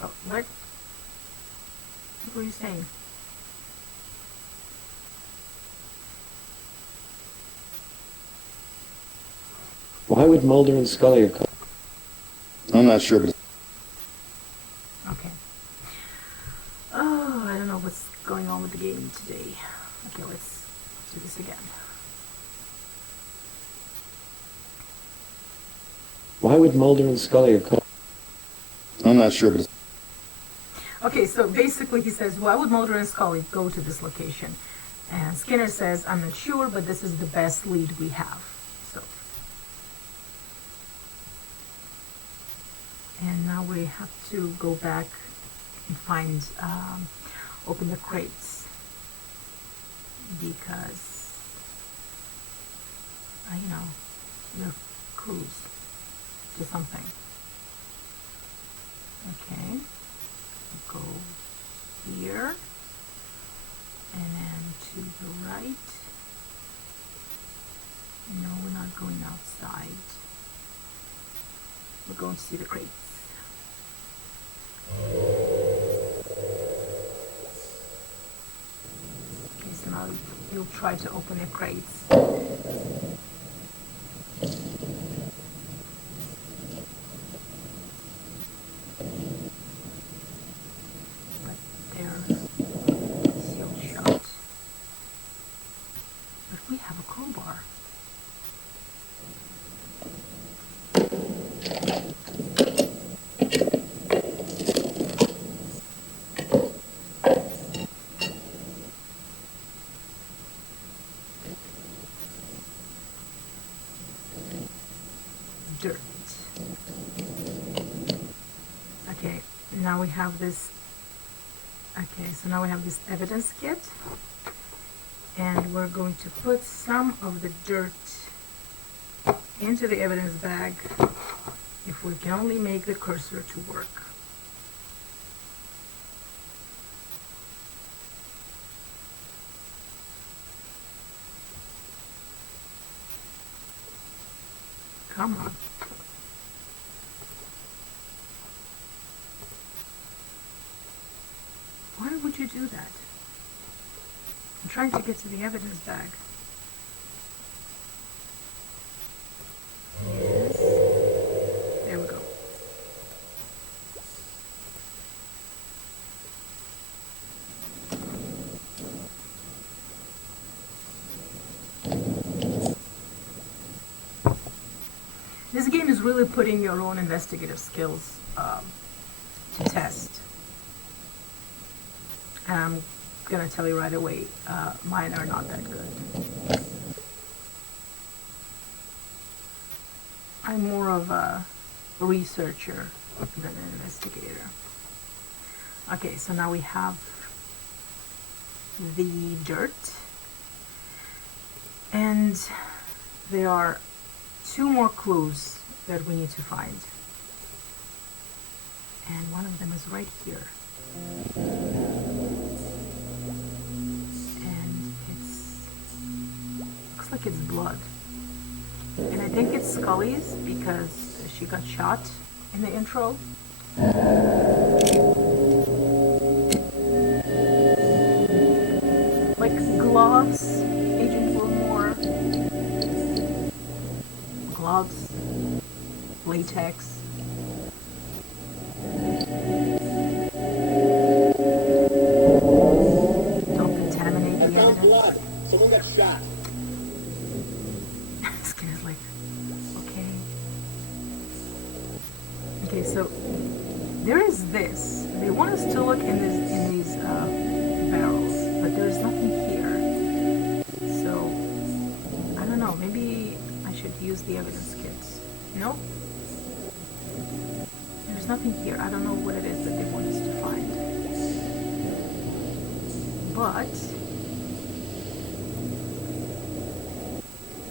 Oh, what? What were you saying? Why would Mulder and Scully have come? I'm not sure, but Okay. Oh, I don't know what's going on with the game today. Okay, let's do this again. Why would Mulder and Scully have come? I'm not sure, but Okay, so basically he says, why would Mulder and Scully go to this location? And Skinner says, I'm not sure, but this is the best lead we have. So, and now we have to go back and find, open the crates, because, you know, they're clues to something. Okay, go here, and then to the right. No, we're not going outside. We're going to see the crates. Okay, so now you'll try to open the crates. But they're sealed shut. But we have a crowbar. Okay, now we have this. Okay, so now we have this evidence kit, and we're going to put some of the dirt into the evidence bag if we can only make the cursor to work. Come on. Why would you do that? I'm trying to get to the evidence bag. Yes. There we go. This game is really putting your own investigative skills to test. And I'm gonna tell you right away, mine are not that good. I'm more of a researcher than an investigator. Okay, so now we have the dirt, and there are 2 more clues that we need to find, and one of them is right here, and looks like it's blood, and I think it's Scully's because she got shot in the intro. Like gloves, Agent Willmore. Gloves, latex. Don't contaminate the evidence. Blood. Someone got shot. This kid is like, okay. Okay, so there is this. They want us to look in these barrels, but there's nothing here. So I don't know. Maybe I should use the evidence kits. Nope. There's nothing here. I don't know what it is that they want us to find. But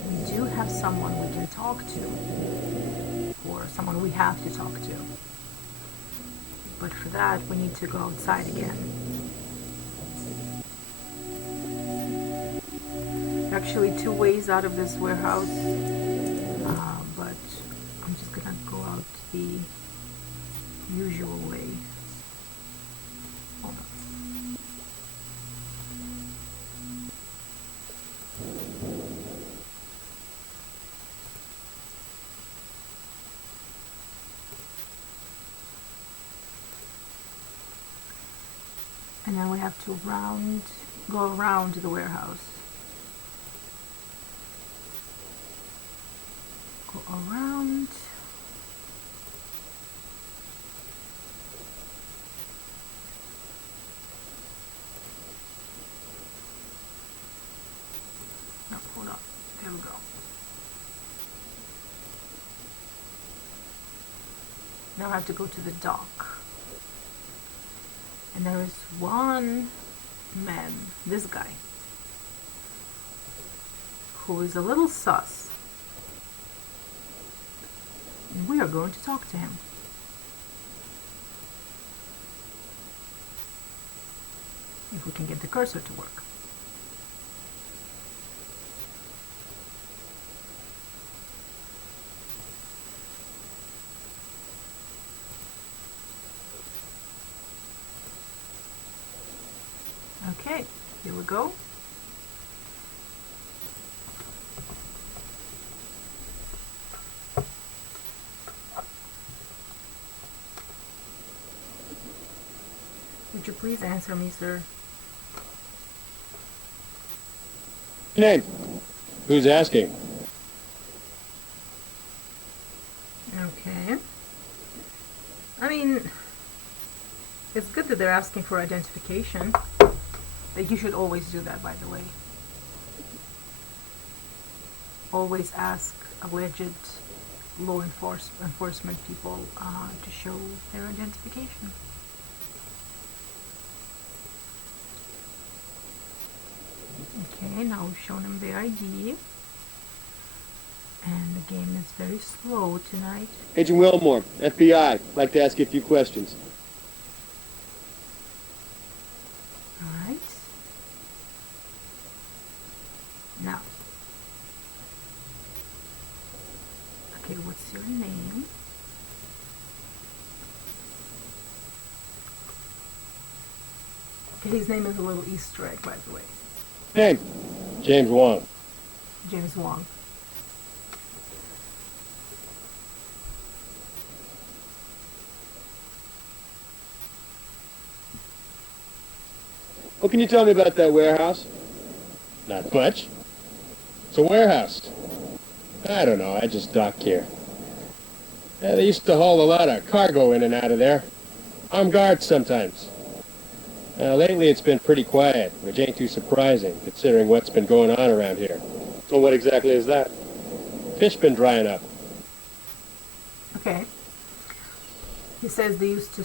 we do have someone we can talk to, or someone we have to talk to. But for that, we need to go outside again. Actually 2 ways out of this warehouse, but I'm just gonna go out the usual way. Hold on. And then we have to go around the warehouse. Go around. No, hold on. There we go. Now I have to go to the dock. And there is one man, this guy, who is a little sus. We are going to talk to him. If we can get the cursor to work. Okay, here we go. Would you please answer me, sir? Name? Who's asking? Okay. I mean, it's good that they're asking for identification. You should always do that, by the way. Always ask alleged law enforcement people to show their identification. Okay, now we've shown him the ID. And the game is very slow tonight. Agent Willmore, FBI. I'd like to ask you a few questions. Alright. Now. Okay, what's your name? Okay, his name is a little Easter egg, by the way. Name? James Wong. James Wong. What can you tell me about that warehouse? Not much. It's a warehouse. I don't know, I just dock here. Yeah, they used to haul a lot of cargo in and out of there. Armed guards sometimes. Lately it's been pretty quiet, which ain't too surprising, considering what's been going on around here. Well, what exactly is that? Fish been drying up. Okay. He says they used to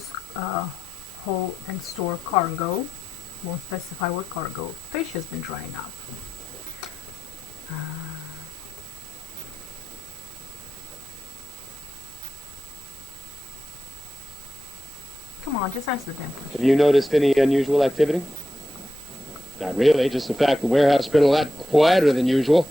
haul and store cargo. Won't specify what cargo. Fish has been drying up. Come on, just answer the damn question. Have you noticed any unusual activity? Not really, just the fact the warehouse has been a lot quieter than usual.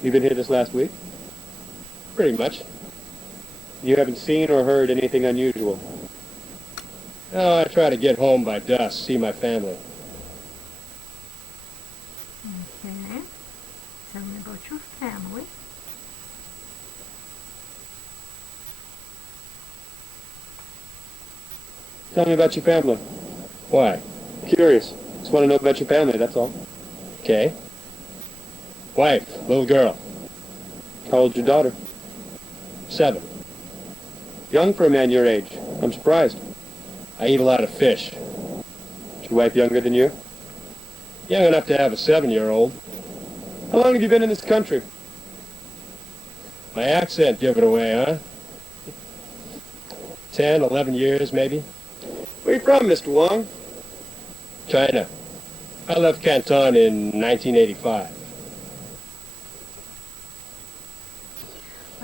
You been here this last week? Pretty much. You haven't seen or heard anything unusual? Oh, I try to get home by dusk, see my family. Okay. Tell me about your family. Tell me about your family. Why? Curious. Just want to know about your family, that's all. Okay. Wife, little girl, How old's your daughter? 7. Young for a man your age. I'm surprised. I eat a lot of fish. Is your wife younger than you? Young enough to have a 7-year-old. How long have you been in this country? My accent give it away, huh? 10, 11 years, maybe. Where you from, Mr. Wong? China. I left Canton in 1985.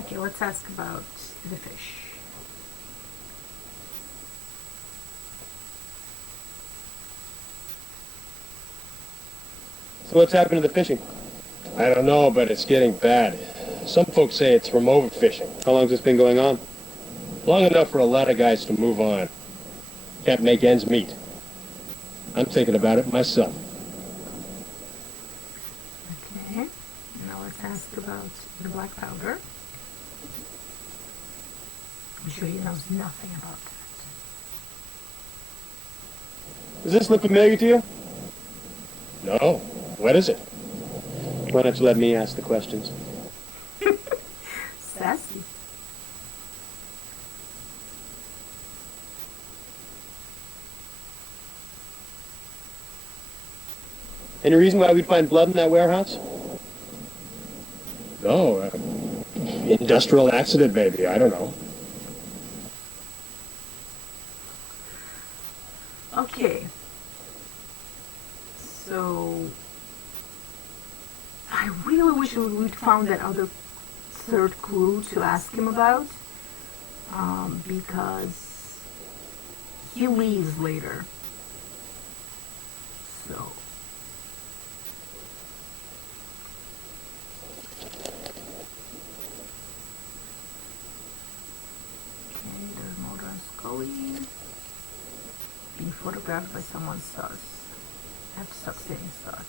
Okay, let's ask about the fish. So what's happened to the fishing? I don't know, but it's getting bad. Some folks say it's from overfishing. How long's this been going on? Long enough for a lot of guys to move on. Can't make ends meet. I'm thinking about it myself. Okay. Now let's ask about the black powder. I'm sure he knows nothing about that. Does this look familiar to you? No. What is it? Why don't you let me ask the questions? Sassy. Any reason why we'd find blood in that warehouse? No. Industrial accident, maybe. I don't know. Okay. So I really wish we'd found that other third clue to ask him about, because he leaves later. So okay, there's Mulder and Scully being photographed by someone sus. I have to stop saying sus.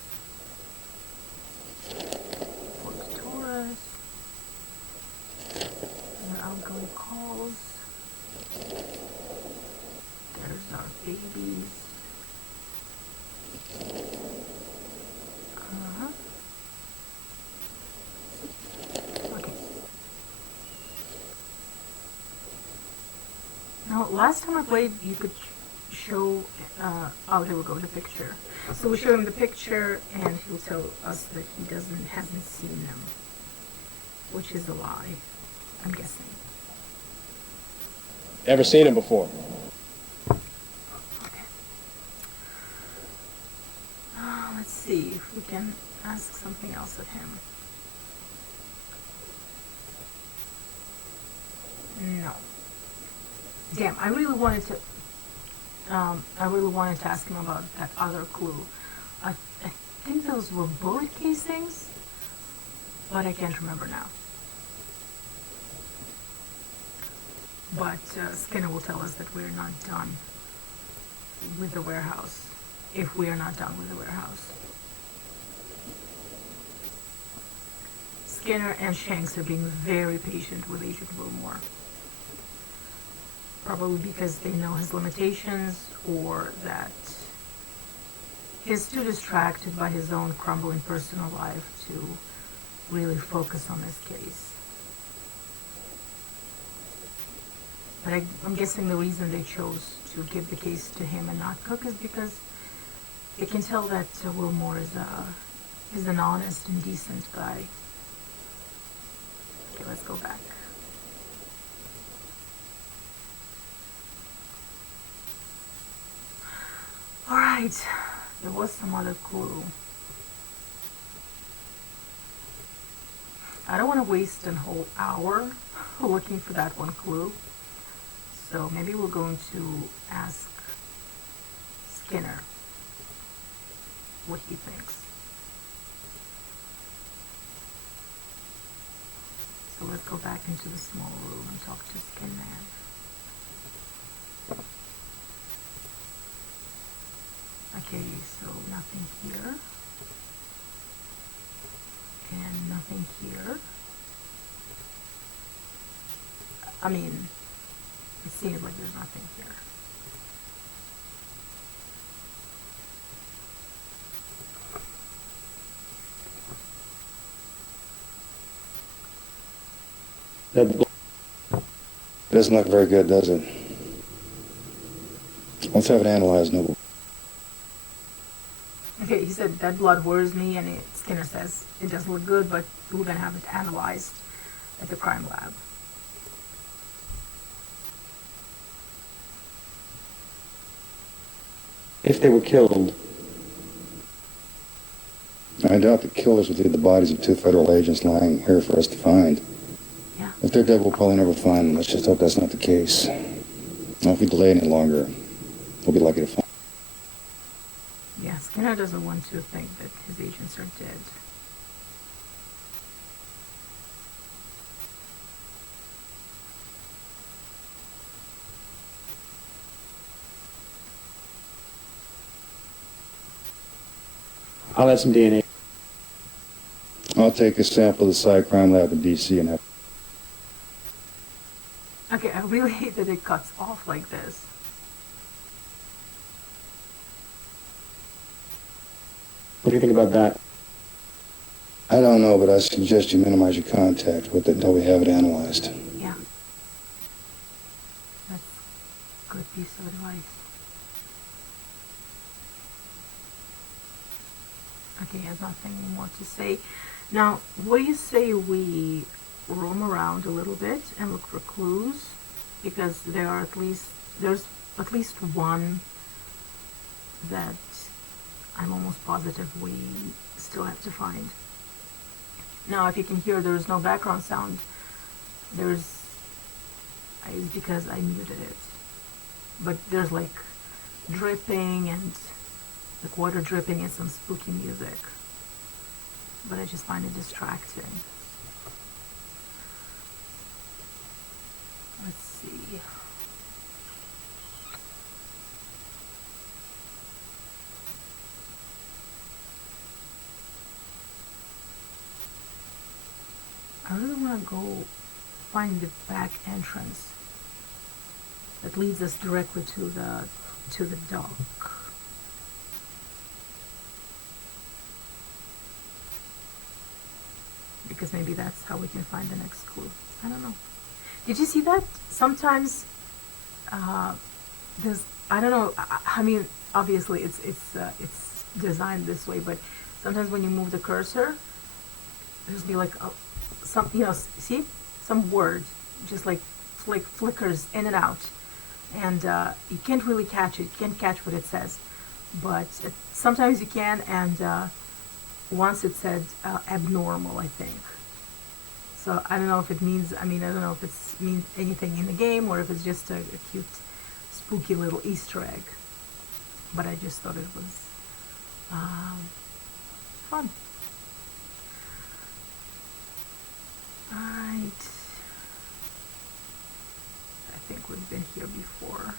Fox Taurus. Their outgoing calls. There's our babies. Okay. Now, last time I played, you could show. Oh, there we go, the picture. So we show him the picture, and he'll tell us that he hasn't seen them, which is a lie, I'm guessing. Ever seen him before? Okay. Let's see if we can ask something else of him. No. Damn, I really wanted to ask him about that other clue. I think those were bullet casings, but I can't remember now. But Skinner will tell us that we're not done with the warehouse, if we are not done with the warehouse. Skinner and Shanks are being very patient with Agent Willmore. Probably because they know his limitations, or that he's too distracted by his own crumbling personal life to really focus on this case. But I'm guessing the reason they chose to give the case to him and not Cook is because they can tell that Willmore is an honest and decent guy. Okay, let's go back. Alright, there was some other clue. I don't want to waste a whole hour looking for that one clue. So maybe we're going to ask Skinner what he thinks. So let's go back into the small room and talk to Skin Man. Okay, so nothing here. And nothing here. I mean, it seems like there's nothing here. Doesn't look very good, does it? Let's have it analyzed, Noble. Okay, he said that blood worries me, and Skinner says it doesn't look good, but we're gonna have it analyzed at the crime lab. If they were killed, I doubt the killers would leave the bodies of 2 federal agents lying here for us to find. Yeah. If they're dead, we'll probably never find them. Let's just hope that's not the case. Now, if we delay any longer, we'll be lucky to find them. Yeah, Skinner doesn't want to think that his agents are dead. I'll add some DNA. I'll take a sample of the side crime lab in D.C. and have... Okay, I really hate that it cuts off like this. What do you think about that? I don't know, but I suggest you minimize your contact with it until we have it analyzed. Yeah. That's a good piece of advice. Okay, he has nothing more to say. Now, what do you say we roam around a little bit and look for clues? Because there's at least one that I'm almost positive we still have to find. Now, if you can hear, there's no background sound. It's because I muted it. But there's like dripping and like water dripping and some spooky music. But I just find it distracting. Let's see. I really want to go find the back entrance that leads us directly to the dock. Because maybe that's how we can find the next clue. I don't know. Did you see that? Sometimes there's, I don't know. I mean, obviously it's designed this way, but sometimes when you move the cursor, there's be like some, see, some word just like flickers in and out, and you can't really catch it. You can't catch what it says, but sometimes you can. And once it said abnormal, I think. So I don't know if it means. I mean, I don't know if it's means anything in the game or if it's just a cute, spooky little Easter egg. But I just thought it was fun. Right. I think we've been here before.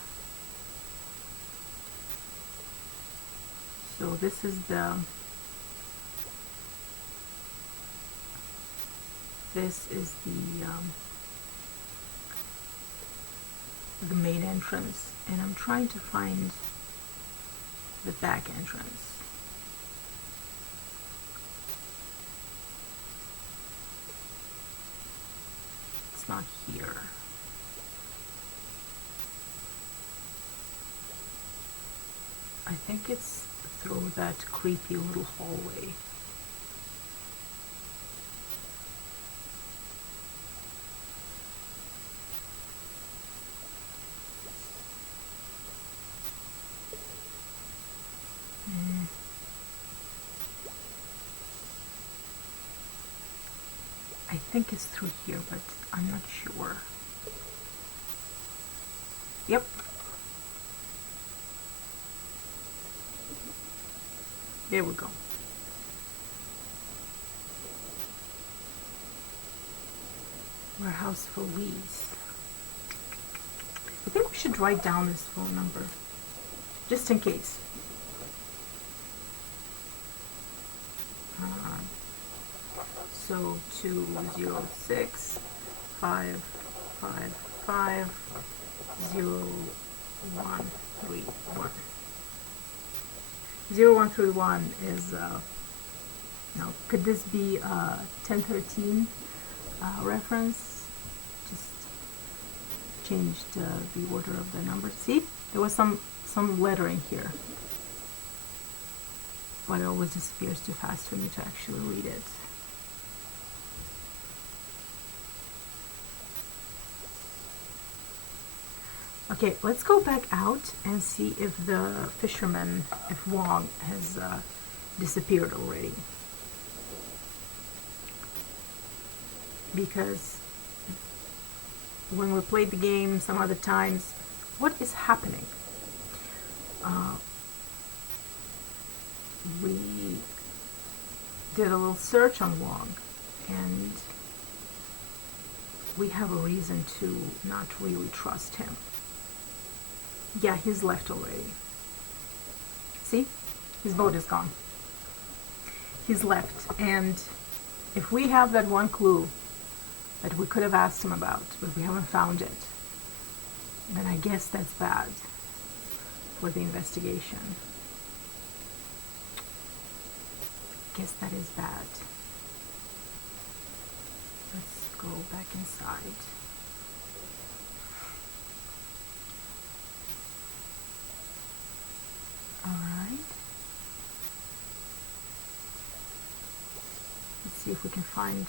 So this is the main entrance, and I'm trying to find the back entrance. It's not here. I think it's through that creepy little hallway. I think it's through here, but I'm not sure. Yep. There we go. Warehouse for Louise. I think we should write down this phone number, just in case. So 206 555 0131. 0131 is now, could this be a 1013 reference? Just changed the order of the numbers. See, there was some lettering here, but it always disappears too fast for me to actually read it. Okay, let's go back out and see if the fisherman, if Wong has disappeared already. Because when we played the game some other times, what is happening? We did a little search on Wong, and we have a reason to not really trust him. Yeah, he's left already. See? His boat is gone. He's left. And if we have that one clue that we could have asked him about, but we haven't found it, then I guess that's bad for the investigation. I guess that is bad. Let's go back inside. Alright. Let's see if we can find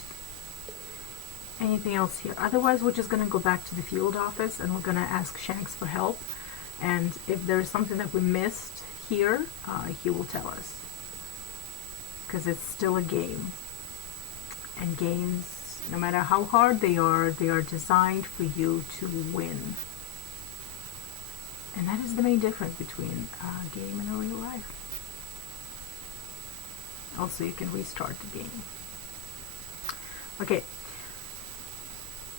anything else here. Otherwise, we're just going to go back to the field office and we're going to ask Shanks for help. And if there's something that we missed here, he will tell us. Because it's still a game. And games, no matter how hard they are designed for you to win. And that is the main difference between a game and a real life. Also, you can restart the game. Okay.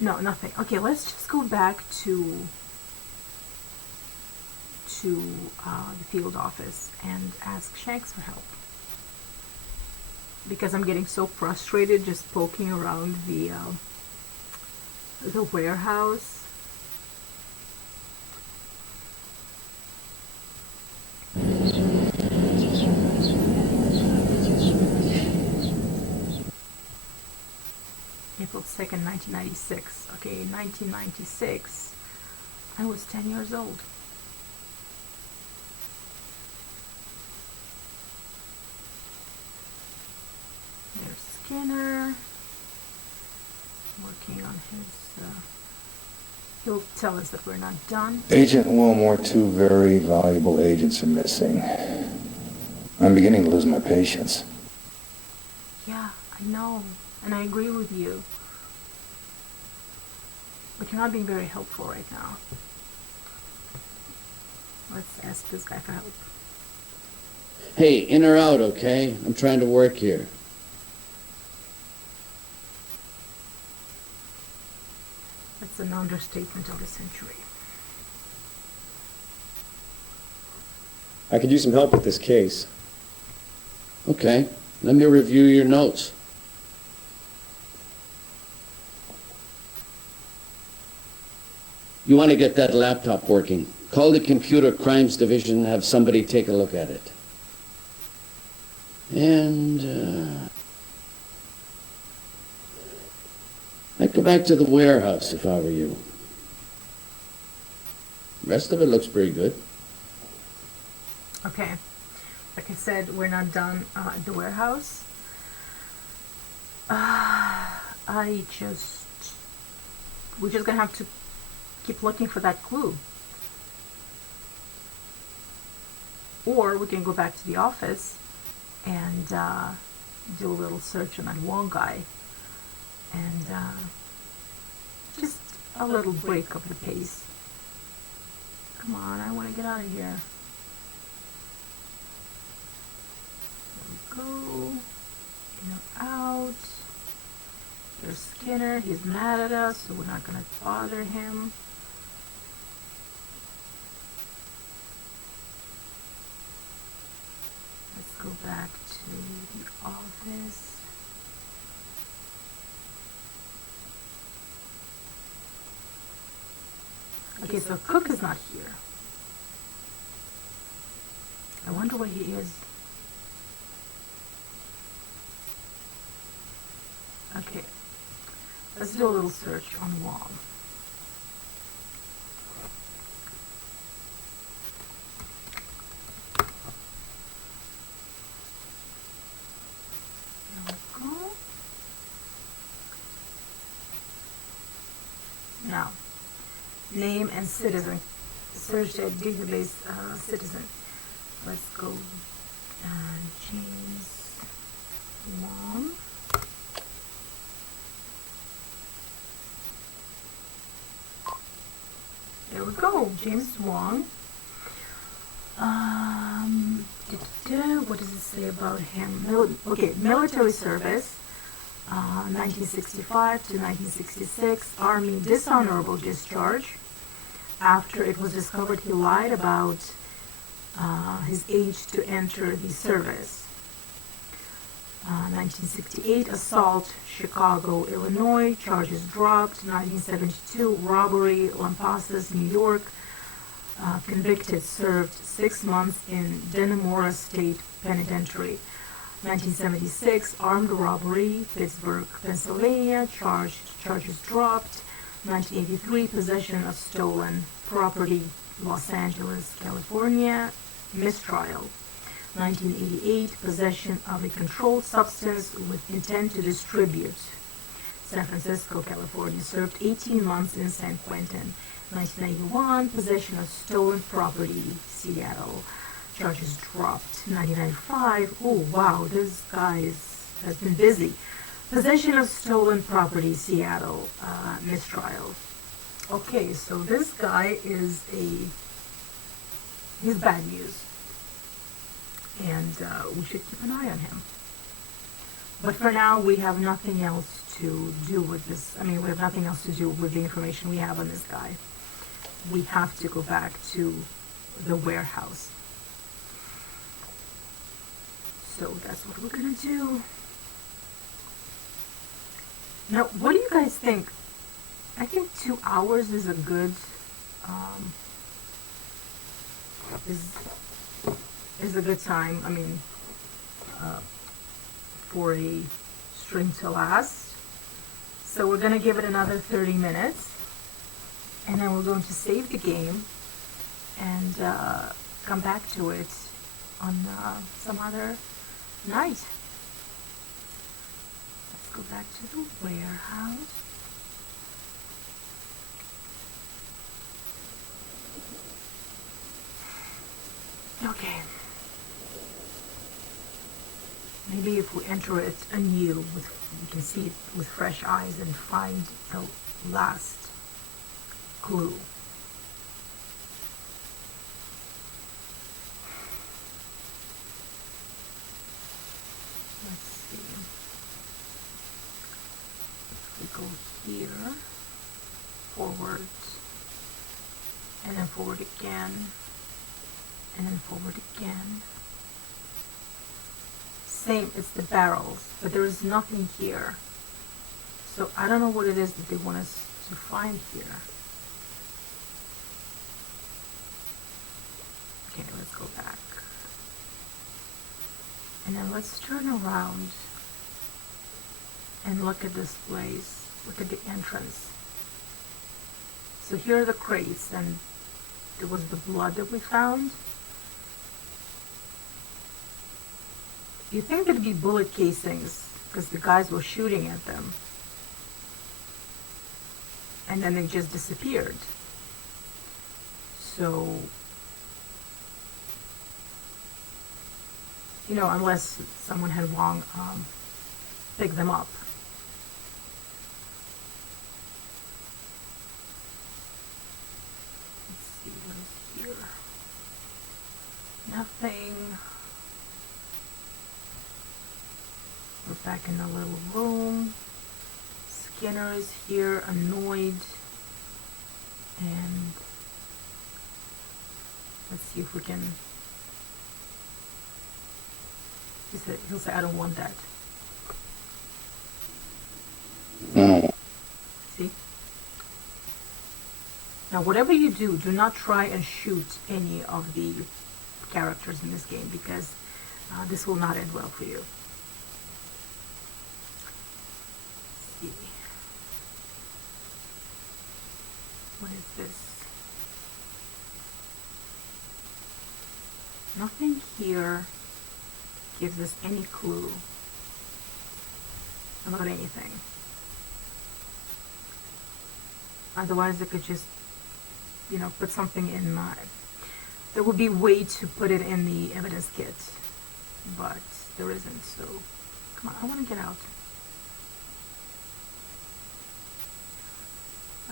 No, nothing. Okay, let's just go back to the field office and ask Shanks for help. Because I'm getting so frustrated just poking around the warehouse. April 2nd, 1996. Okay, 1996. I was 10 years old. There's Skinner working on his. He'll tell us that we're not done. Agent Willmore, two very valuable agents are missing. I'm beginning to lose my patience. Yeah, I know, and I agree with you. But you're not being very helpful right now. Let's ask this guy for help. Hey, in or out, okay? I'm trying to work here. That's an understatement of the century. I could use some help with this case. Okay, let me review your notes. You want to get that laptop working. Call the Computer Crimes Division and have somebody take a look at it. And, I'd go back to the warehouse if I were you. Rest of it looks pretty good. Okay. Like I said, we're not done at the warehouse. We're just gonna have to keep looking for that clue. Or we can go back to the office and do a little search on that one guy. And just a little break of the pace. Come on, I want to get out of here. There we go. In or out. There's Skinner. He's mad at us, so we're not going to bother him. Let's go back to the office. Okay, so Cook is not here. I wonder where he is. Okay, let's do a little search on Wall. There we go. Now, name and citizen. Search the database citizen. Let's go. James Wong. There we go. James Wong. What does it say about him? Okay, military service. 1965 to 1966, Army dishonorable discharge. After it was discovered he lied about his age to enter the service. 1968, assault, Chicago, Illinois, charges dropped. 1972, robbery, Lampasas, New York, convicted, served 6 months in Dannemora State Penitentiary. 1976, armed robbery, Pittsburgh, Pennsylvania, charges dropped. 1983, possession of stolen property, Los Angeles, California, mistrial. 1988, possession of a controlled substance with intent to distribute, San Francisco, California, served 18 months in San Quentin. 1991, possession of stolen property, Seattle, charges dropped. 1995, oh wow, this guy has been busy. Possession of stolen property, Seattle, mistrial. Okay, so this guy is he's bad news. And we should keep an eye on him. But for now, we have nothing else to do with this. I mean, we have nothing else to do with the information we have on this guy. We have to go back to the warehouse. So that's what we're gonna do. Now, what do you guys think? I think 2 hours is a good, is a good time. I mean, for a stream to last. So we're gonna give it another 30 minutes, and then we're going to save the game and come back to it on some other night. Let's go back to the warehouse. Okay. Maybe if we enter it anew, we can see it with fresh eyes and find the last clue. Let's see. If we go here, forward, and then forward again, and then forward again. Same, it's the barrels, but there is nothing here. So I don't know what it is that they want us to find here. Okay, let's go back. And then let's turn around and look at this place. Look at the entrance. So here are the crates, and there was the blood that we found. You think there'd be bullet casings because the guys were shooting at them. And then they just disappeared. So, you know, unless someone had long picked them up. Let's see what is here. Nothing. We're back in the little room. Skinner is here, annoyed. And let's see if we can. He'll say, I don't want that. See? Now, whatever you do, do not try and shoot any of the characters in this game because this will not end well for you. Let's see. What is this? Nothing here gives us any clue about anything. Otherwise, I could just, you know, put something in my... There would be a way to put it in the evidence kit, but there isn't, so... Come on, I want to get out.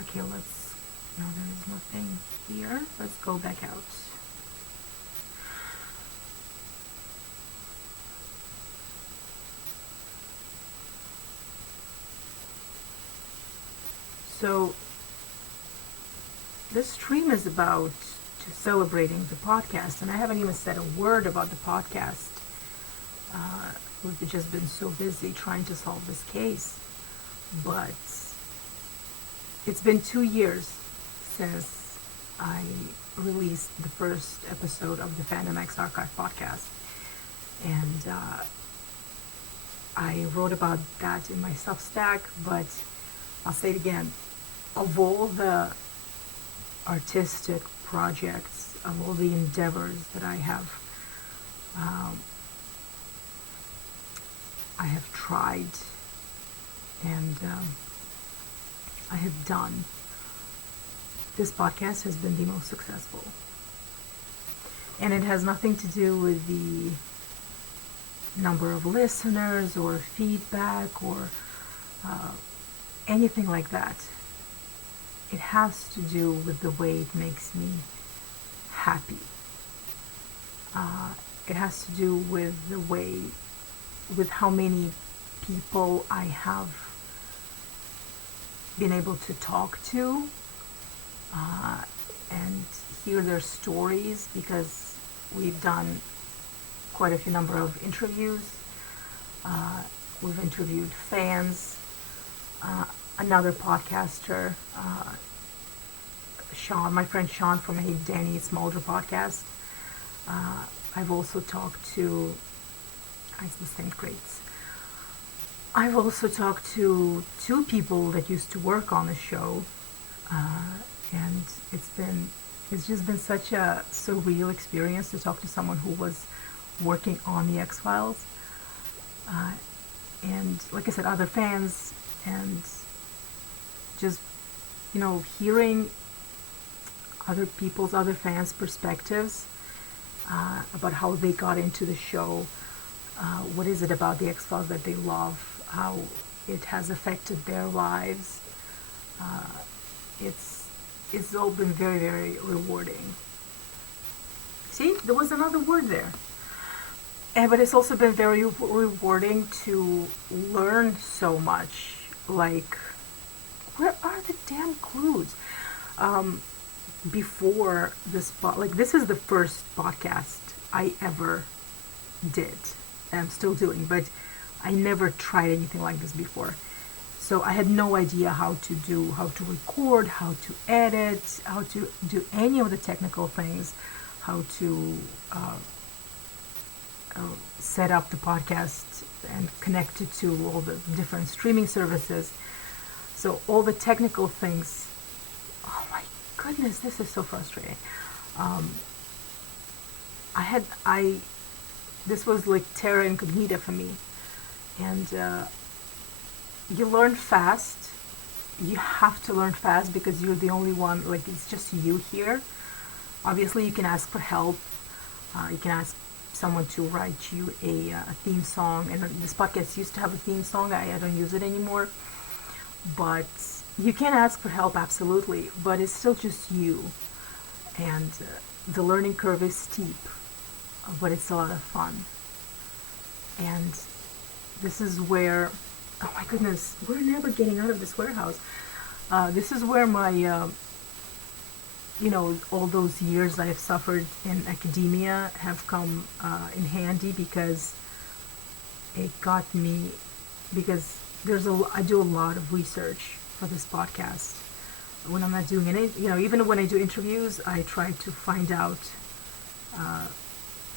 Okay, let's... No, there is nothing here. Let's go back out. So, this stream is about celebrating the podcast, and I haven't even said a word about the podcast. We've just been so busy trying to solve this case. But it's been 2 years since I released the first episode of the Fandom X Archive podcast. And I wrote about that in my Substack, but I'll say it again. Of all the artistic projects, of all the endeavors that I have tried and I have done, this podcast has been the most successful. And it has nothing to do with the number of listeners or feedback or anything like that. It has to do with the way it makes me happy. It has to do with the way, with how many people I have been able to talk to and hear their stories, because we've done quite a few number of interviews. We've interviewed fans, another podcaster, Sean, my friend Sean from Hey Danny, it's Mulder podcast. I've also talked to, it's the same grades. I've also talked to 2 people that used to work on the show, and it's just been such a surreal experience to talk to someone who was working on the X-Files, and like I said, other fans, and just, hearing other fans' perspectives about how they got into the show, what is it about the X-Files that they love, how it has affected their lives. It's all been very, very rewarding. See, there was another word there. But it's also been very rewarding to learn so much. Like, where are the damn clues? Before this, this is the first podcast I ever did, and I'm still doing, but I never tried anything like this before. So I had no idea how to record, how to edit, how to do any of the technical things, how to set up the podcast and connect it to all the different streaming services. So all the technical things, oh my goodness, this is so frustrating. This was like terra incognita for me. And you learn fast. You have to learn fast because you're the only one, like it's just you here. Obviously you can ask for help. You can ask someone to write you a theme song. And this podcast used to have a theme song. I don't use it anymore. But you can ask for help, absolutely. But it's still just you. And the learning curve is steep. But it's a lot of fun. And this is where, oh my goodness, we're never getting out of this warehouse. This is where my, all those years I've suffered in academia have come in handy, because it got me, because I do a lot of research for this podcast. When I'm not doing any, even when I do interviews, I try to find out,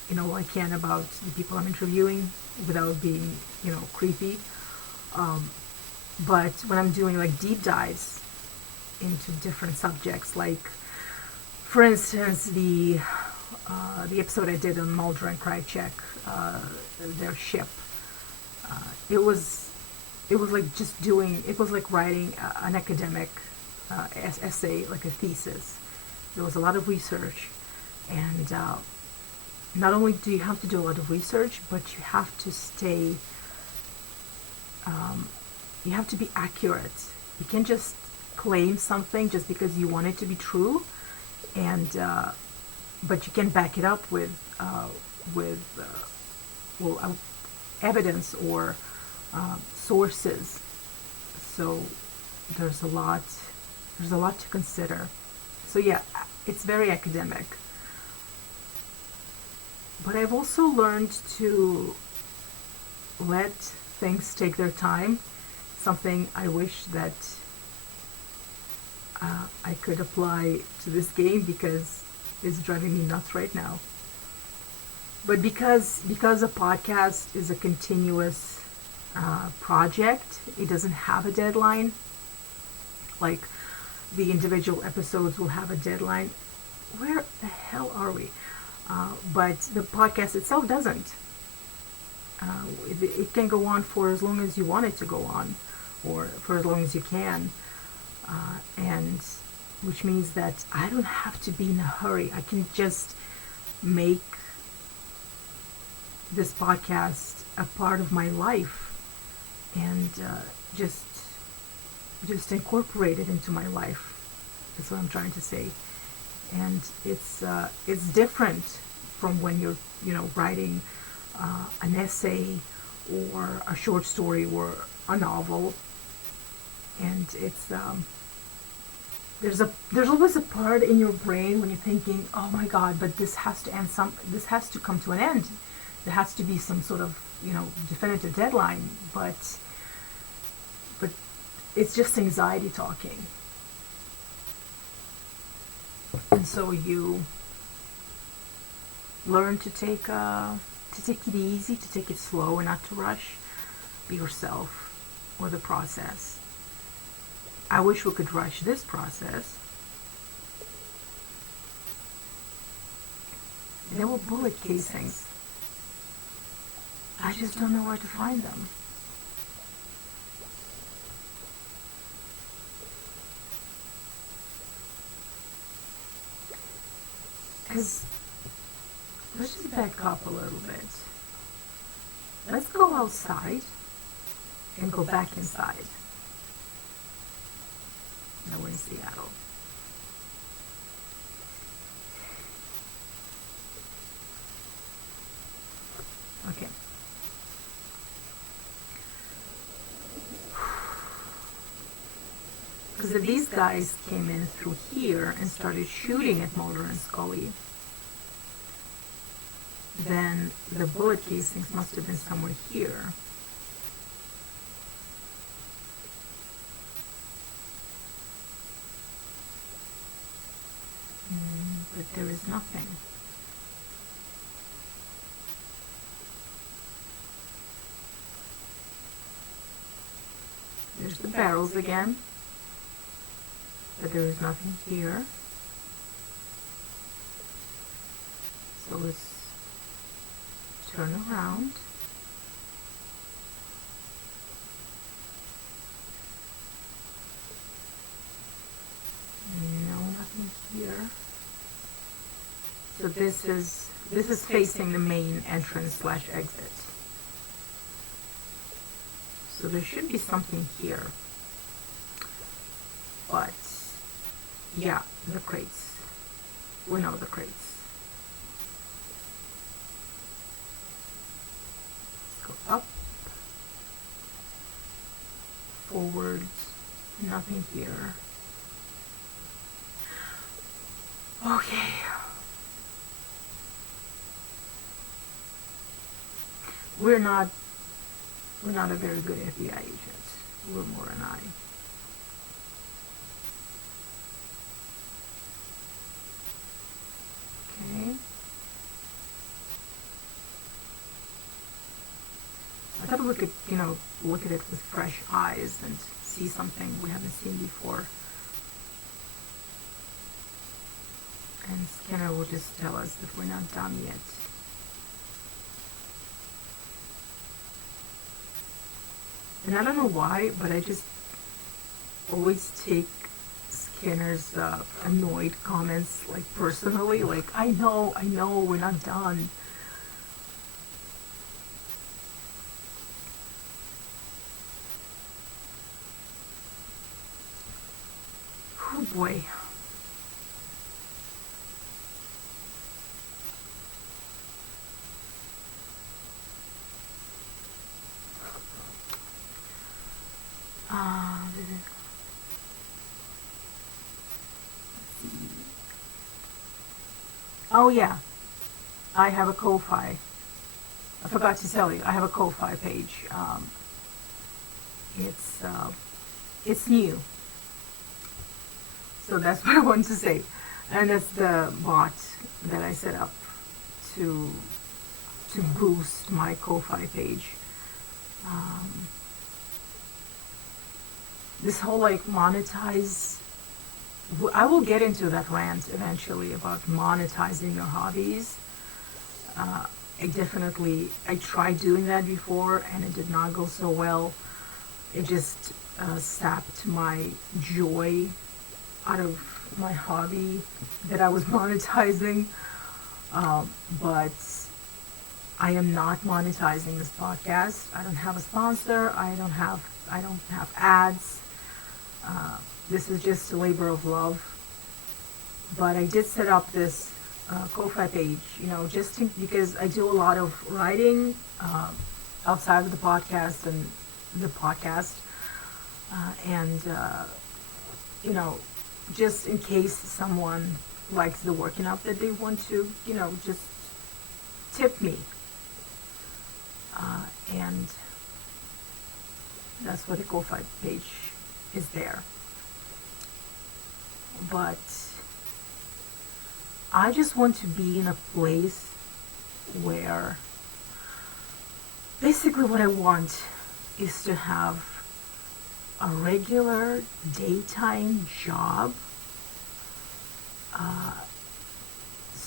what I can about the people I'm interviewing without being, creepy. But when I'm doing like deep dives into different subjects, like, for instance, the episode I did on Mulder and Scully, their ship, it was like writing an academic essay, like a thesis. There was a lot of research, and not only do you have to do a lot of research, but you have to stay, you have to be accurate. You can't just claim something just because you want it to be true, and but you can back it up with evidence or sources. So there's a lot to consider. So yeah, it's very academic. But I've also learned to let things take their time. Something I wish that I could apply to this game, because it's driving me nuts right now. But because a podcast is a continuous project, it doesn't have a deadline. Like the individual episodes will have a deadline. Where the hell are we? But the podcast itself doesn't. It can go on for as long as you want it to go on, or for as long as you can. And which means that I don't have to be in a hurry. I can just make this podcast a part of my life, and just incorporate it into my life. That's what I'm trying to say. And it's different from when you're writing an essay or a short story or a novel. And it's there's always a part in your brain when you're thinking, oh my god, but this has to end, this has to come to an end. There has to be some sort of definitive deadline, but it's just anxiety talking. And so you learn to take it easy, to take it slow, and not to rush. Be yourself or the process. I wish we could rush this process, They were bullet casings. I just don't know where to find them. Because, let's just back up a little bit. Let's go outside and go back inside. Now we're in Seattle. Okay. Because if these guys came in through here and started shooting at Mulder and Scully, then the bullet casings must have been somewhere here. But there is nothing. There's the barrels again, but there is nothing here. So let's turn around. No, nothing here. So this is facing the main entrance slash exit. So there should be something here. But yeah, the crates. We know the crates. Let's go up. Forwards. Nothing here. Okay. We're not a very good FBI agent, Willmore and I. Okay. I thought we could, look at it with fresh eyes and see something we haven't seen before. And Skinner will just tell us that we're not done yet. And I don't know why, but I just always take Skinner's annoyed comments personally. I know, we're not done. Oh boy. Oh yeah, I have a Ko-Fi. I forgot to tell you, I have a Ko-Fi page. It's new. So that's what I wanted to say. And that's the bot that I set up to boost my Ko-Fi page. This whole monetize, I will get into that rant eventually about monetizing your hobbies. I tried doing that before and it did not go so well. It just sapped my joy out of my hobby that I was monetizing. But I am not monetizing this podcast. I don't have a sponsor. I don't have ads. This is just a labor of love. But I did set up this Ko-Fi page, because I do a lot of writing outside of the podcast and the podcast. Just in case someone likes the work enough that they want to, just tip me. And that's what the Ko-Fi page is there. But I just want to be in a place where basically what I want is to have a regular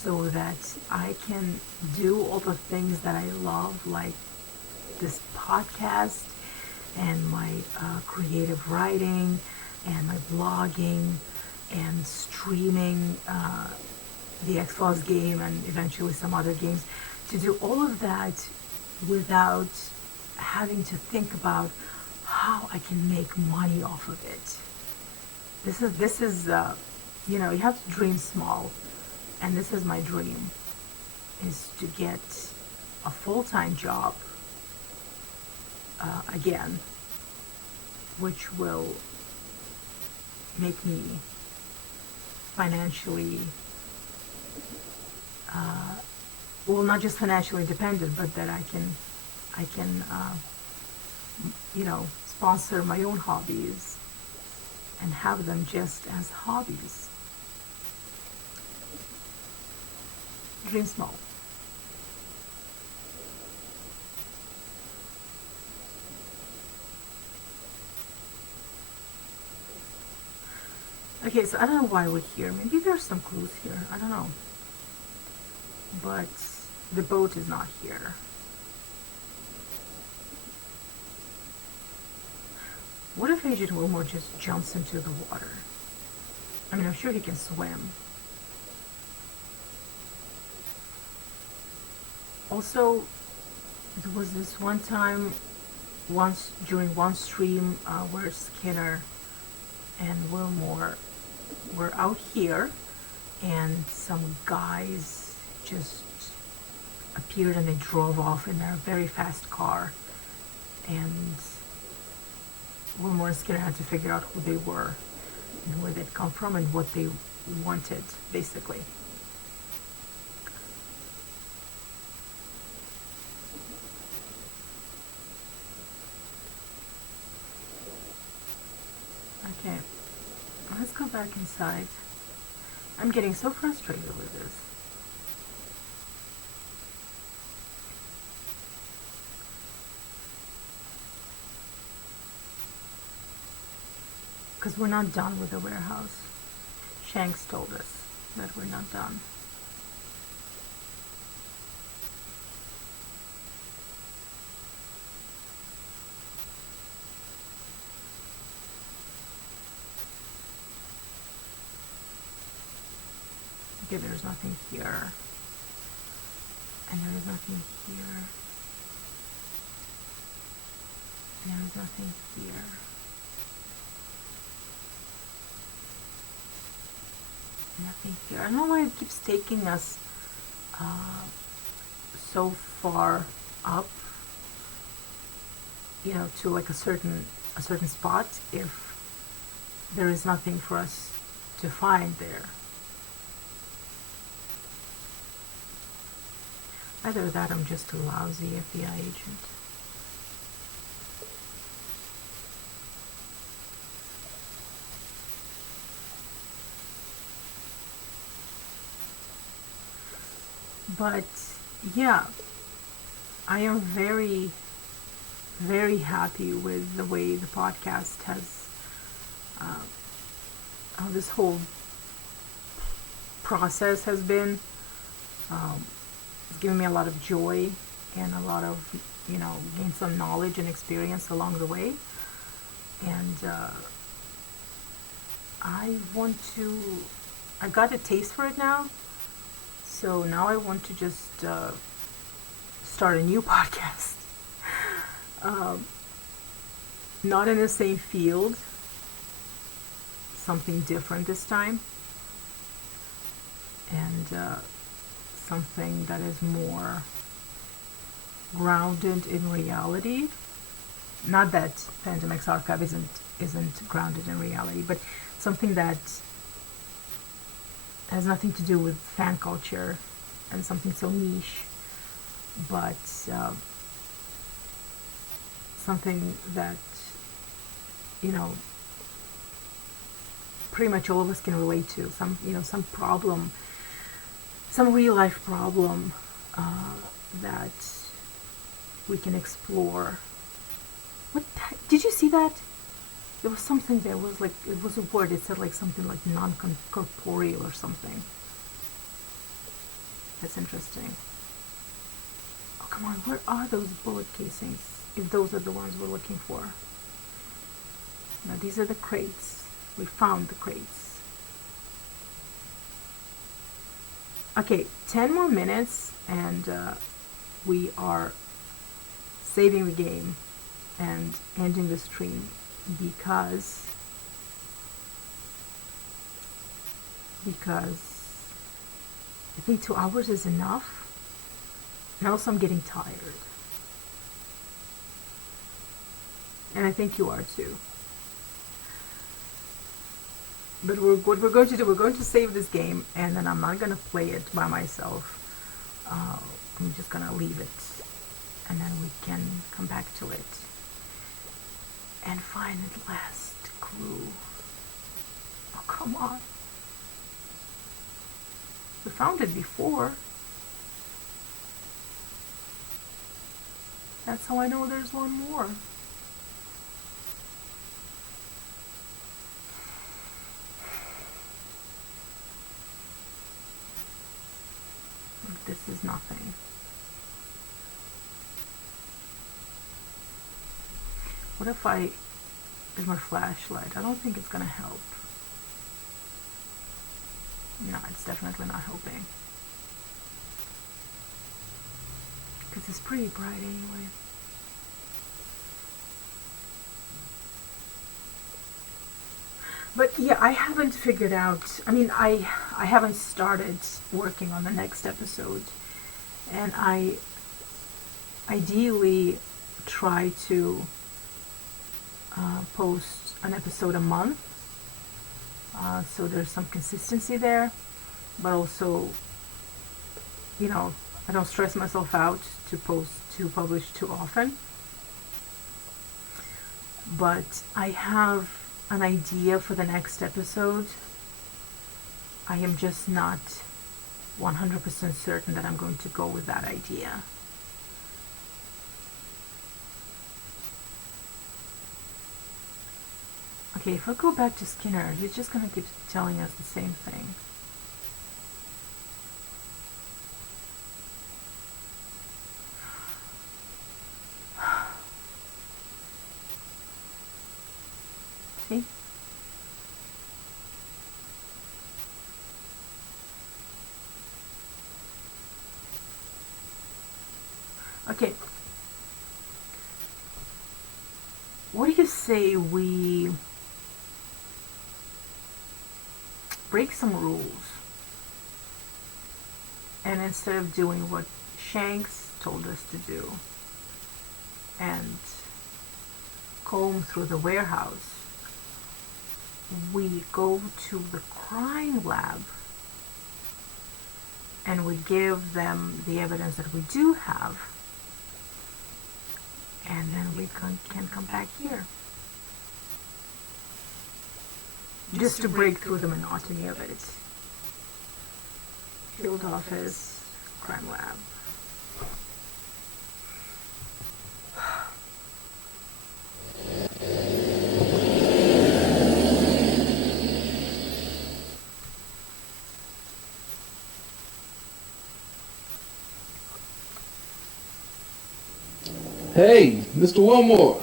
so that I can do all the things that I love, like this podcast and my creative writing and my blogging and streaming the X-Files game and eventually some other games, to do all of that without having to think about how I can make money off of it. This is you know, you have to dream small, and this is my dream, is to get a full-time job again, which will make me financially, well, not just financially independent, but that I can, you know, sponsor my own hobbies and have them just as hobbies. Dream small. Okay, so I don't know why we're here. Maybe there's some clues here. I don't know. But the boat is not here. What if Agent Willmore just jumps into the water? I mean, I'm sure he can swim. Also, there was this one time, once during one stream, where Skinner and Willmore were out here, and some guys just appeared and they drove off in their very fast car, and Willmore and Skinner had to figure out who they were and where they'd come from and what they wanted, basically. Okay, let's go back inside. I'm getting so frustrated with this. Because we're not done with the warehouse. Shanks told us that we're not done. Okay, there's nothing here. And there's nothing here. And there's nothing here. Nothing here. I don't know why it keeps taking us so far up, you know, to like a certain spot if there is nothing for us to find there. Either that, I'm just a lousy FBI agent. But yeah, I am very, very happy with the way the podcast has, how this whole process has been. It's given me a lot of joy and a lot of, you know, gained some knowledge and experience along the way. And I got a taste for it now. So now I want to just start a new podcast. Not in the same field. Something different this time. And something that is more grounded in reality. Not that Fandom X Archive isn't grounded in reality, but something that has nothing to do with fan culture and something so niche, but something that, you know, pretty much all of us can relate to. Some problem, some real life problem that we can explore. Did you see that? There was something there. It was a word. It said like something like non-corporeal or something. That's interesting. Oh, come on, where are those bullet casings? If those are the ones we're looking for. Now, these are the crates. We found the crates. Okay, 10 more minutes and we are saving the game and ending the stream because I think 2 hours is enough. And also I'm getting tired. And I think you are too. But what we're going to do, we're going to save this game, and then I'm not going to play it by myself. I'm just going to leave it, and then we can come back to it and find the last clue. Oh, come on. We found it before. That's how I know there's one more. This is nothing. What if I use my flashlight? I don't think it's gonna help. No, it's definitely not helping. Because it's pretty bright anyway. But yeah, I haven't figured out, I mean, I haven't started working on the next episode. And I ideally try to post an episode a month. So there's some consistency there. But also, you know, I don't stress myself out to publish too often. But I have an idea for the next episode. I am just not 100% certain that I'm going to go with that idea. Okay, if I go back to Skinner, he's just going to keep telling us the same thing. See? Okay. What do you say we break some rules, and instead of doing what Shanks told us to do and comb through the warehouse, we go to the crime lab and we give them the evidence that we do have, and then we can come back here. Just to break through the monotony of it. Field office, crime lab. Hey, Mr. Willmore.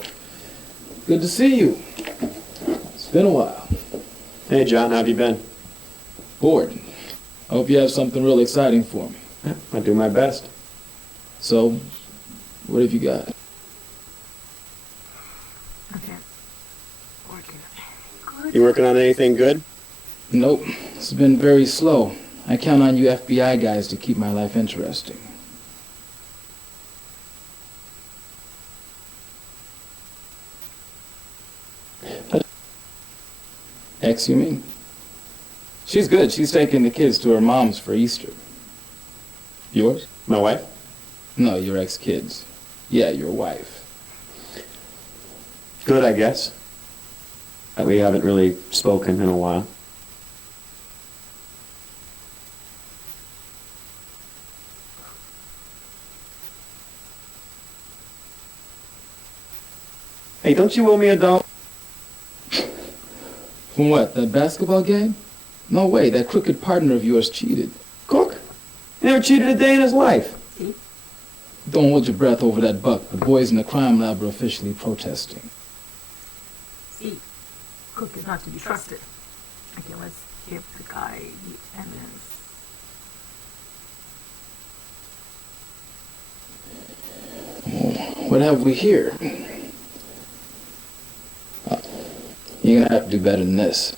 Good to see you. It's been a while. Hey, John, how have you been? Bored. I hope you have something really exciting for me. Yeah, I do my best. So, what have you got? Okay. Working. Good. You working on anything good? Nope. It's been very slow. I count on you FBI guys to keep my life interesting. Ex, you mean? She's good. She's taking the kids to her mom's for Easter. Yours? My wife? No, your ex-kids. Yeah, your wife. Good, I guess. We haven't really spoken in a while. Hey, don't you owe me $1? From what, that basketball game? No way, that crooked partner of yours cheated. Cook? He never cheated a day in his life. See? Don't hold your breath over that buck. The boys in the crime lab are officially protesting. See? Cook is not to be trusted. Okay, let's give the guy the evidence. What have we here? You're gonna have to do better than this.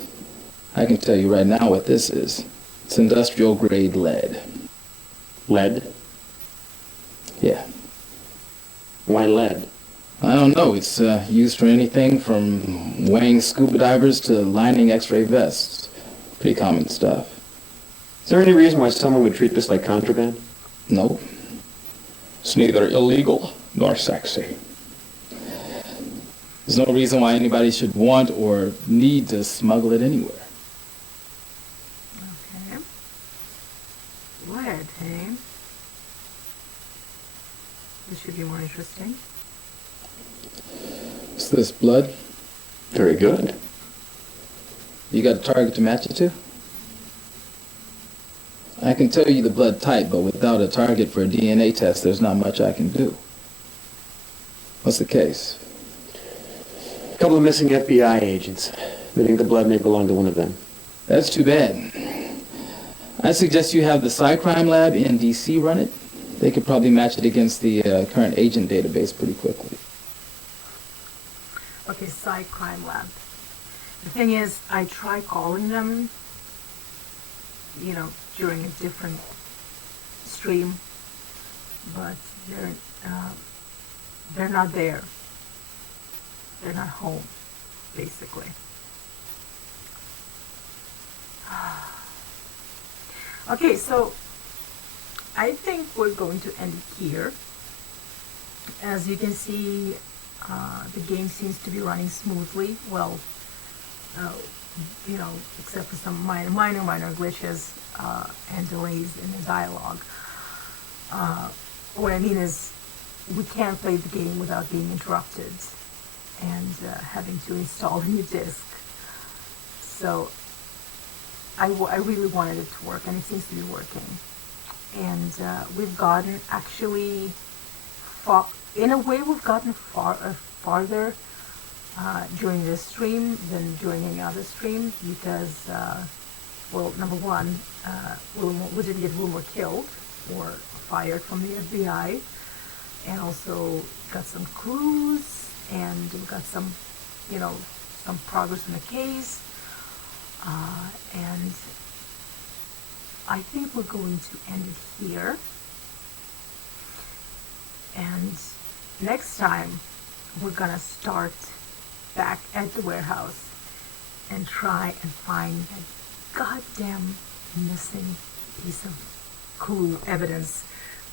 I can tell you right now what this is. It's industrial grade lead. Lead? Yeah. Why lead? I don't know. It's used for anything from weighing scuba divers to lining X-ray vests. Pretty common stuff. Is there any reason why someone would treat this like contraband? No. It's neither illegal nor sexy. There's no reason why anybody should want or need to smuggle it anywhere. Okay. Lead, hey? This should be more interesting. Is this blood? Very good. You got a target to match it to? I can tell you the blood type, but without a target for a DNA test, there's not much I can do. What's the case? A couple of missing FBI agents. We think the blood may belong to one of them. That's too bad. I suggest you have the Cycrime lab in DC run it. They could probably match it against the current agent database pretty quickly. Okay, Cycrime Lab. The thing is, I try calling them, you know, during a different stream, but they're not there. They're not home, basically. Okay, so I think we're going to end here. As you can see, the game seems to be running smoothly. Well, you know, except for some minor glitches and delays in the dialogue. What I mean is, we can't play the game without being interrupted and having to install a new disc. So I really wanted it to work, and it seems to be working. And we've gotten actually far, in a way, we've gotten farther during this stream than during any other stream because, well, number one, we didn't get Willmore killed or fired from the FBI, and also got some clues, and we got some, you know, some progress in the case, and I think we're going to end it here. And next time, we're gonna start back at the warehouse and try and find that goddamn missing piece of clue, evidence,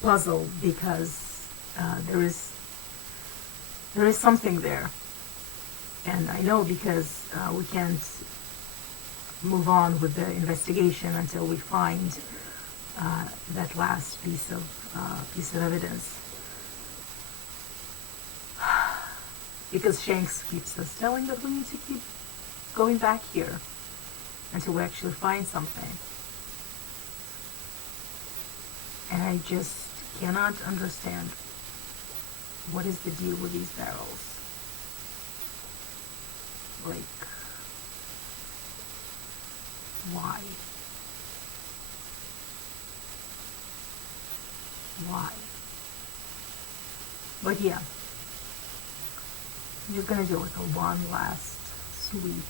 puzzle, because there is something there. And I know because we can't move on with the investigation until we find that last piece of evidence. Because Shanks keeps us telling that we need to keep going back here until we actually find something. And I just cannot understand what is the deal with these barrels. Like, why? Why? But yeah. I'm just gonna do like a one last sweep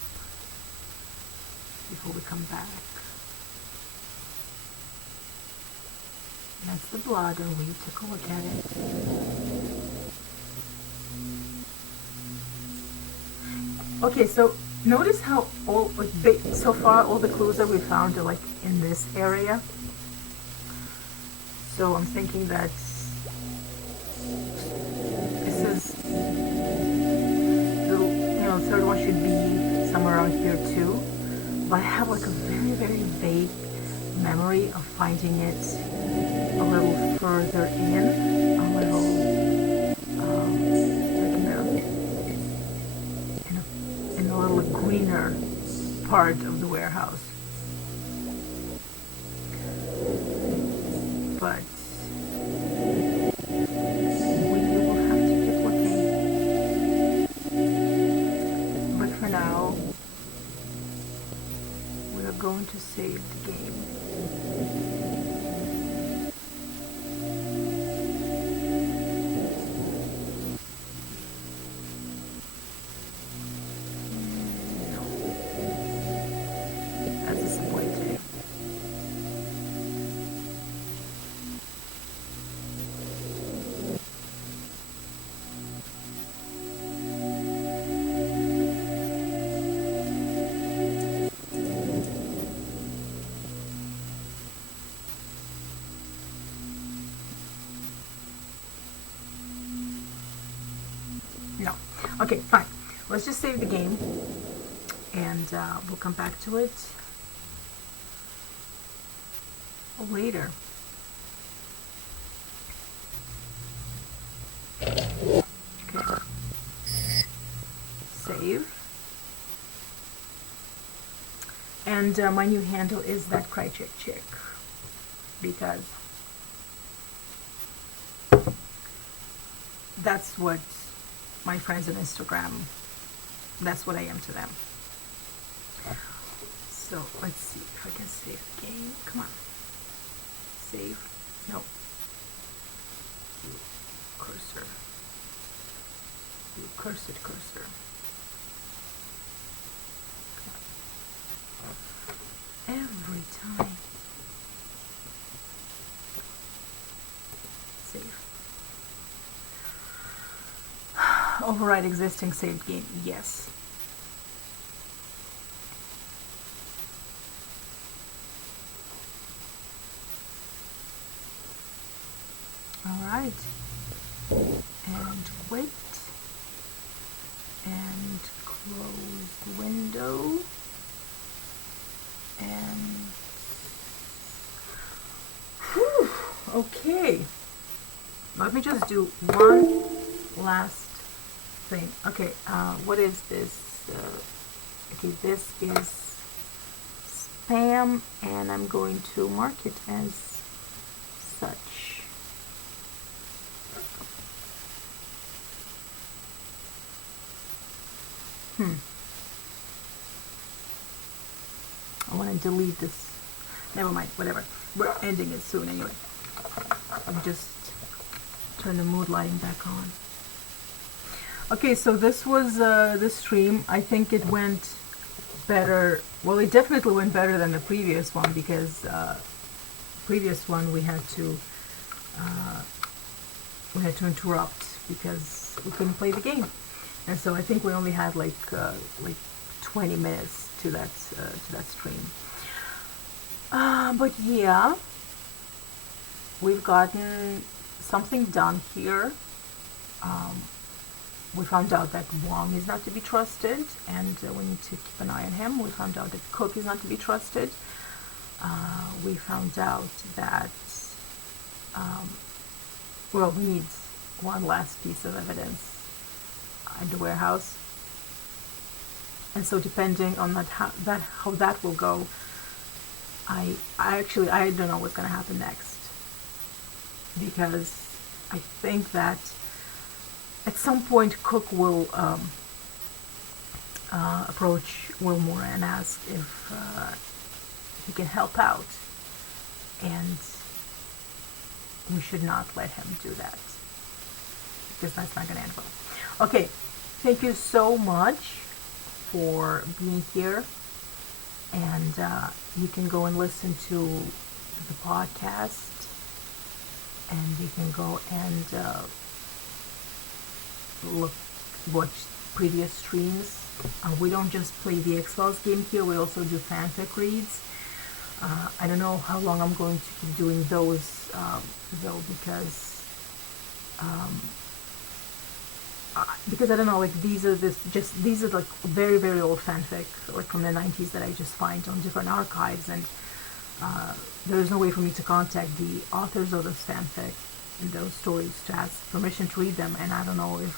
before we come back. That's the blood, and we took a look at it. Okay, so notice how all, like, so far all the clues that we found are like in this area. So I'm thinking that this is, the third one should be somewhere around here too. But I have like a very, very vague memory of finding it a little further in, a little, like in a little greener part of the warehouse. going to save the game. No. That's disappointing. No. Okay, fine. Let's just save the game, and we'll come back to it later. Okay. Save. And my new handle is that cry chick, because that's what my friends on Instagram, that's what I am to them. So let's see if I can save the game. Come on. Save. No. Cursor. You cursed cursor. Every time. Save. Override existing saved game. Yes. Alright. And quit. And close the window. And whew, okay. Let me just do one last thing. Okay, what is this? Okay, this is spam, and I'm going to mark it as such. I want to delete this. Never mind, whatever. We're ending it soon anyway. I'll just turn the mood lighting back on. Okay, so this was this stream. I think it went better. Well, it definitely went better than the previous one, because previous one we had to interrupt because we couldn't play the game, and so I think we only had like 20 minutes to that stream. But yeah, we've gotten something done here. We found out that Wong is not to be trusted, and we need to keep an eye on him. We found out that Cook is not to be trusted. We found out that well, we need one last piece of evidence at the warehouse. And so depending on how that will go, I don't know what's going to happen next, because I think that at some point Cook will approach Willmore and ask if he can help out, and we should not let him do that, because that's not going to end well. Okay, thank you so much for being here, and you can go and listen to the podcast, and you can go and watch previous streams. We don't just play the X-Files game here, we also do fanfic reads. I don't know how long I'm going to keep doing those though, because I don't know, like these are like very, very old fanfic, like from the 90s, that I just find on different archives, and there's no way for me to contact the authors of this fanfic and those stories to ask permission to read them, and I don't know if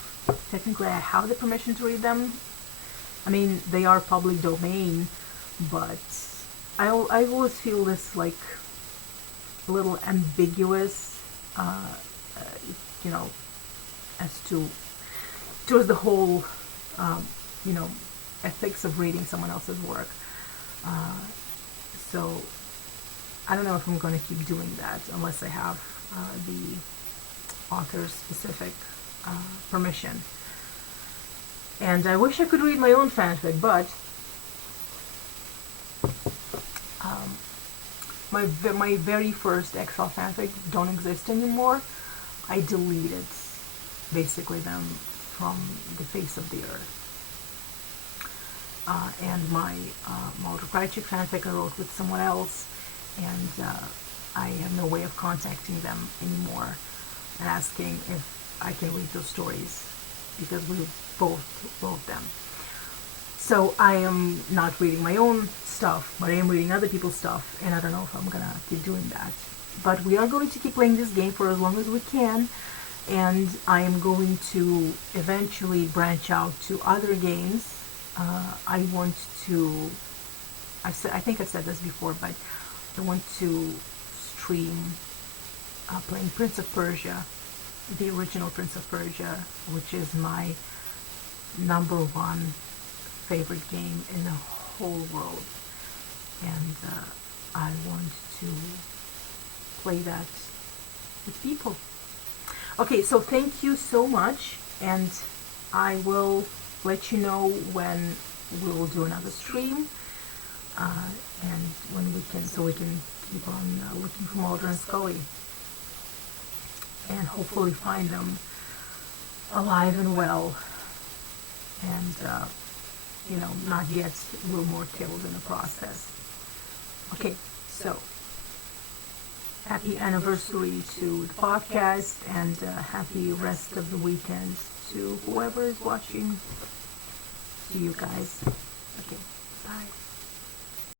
technically I have the permission to read them. I mean, they are public domain, but I always feel this like a little ambiguous, you know, as to towards the whole, you know, ethics of reading someone else's work. So I don't know if I'm going to keep doing that unless I have the author's specific permission. And I wish I could read my own fanfic, but my very first XL fanfic don't exist anymore. I deleted basically them from the face of the earth. And my Mulder fanfic I wrote with someone else, and I have no way of contacting them anymore and asking if I can read those stories, because we both wrote them. So I am not reading my own stuff, but I am reading other people's stuff, and I don't know if I'm gonna keep doing that. But we are going to keep playing this game for as long as we can, and I am going to eventually branch out to other games. I want to, I think I've said this before, but I want to stream playing Prince of Persia, the original Prince of Persia, which is my #1 favorite game in the whole world. And I want to play that with people. Okay, so thank you so much, and I will let you know when we will do another stream, and when we can, so we can keep on looking for Mulder and Scully, and hopefully find them alive and well, and not get Willmore killed in the process. Okay, so happy anniversary to the podcast, and happy rest of the weekend to whoever is watching. To you guys. Okay, bye.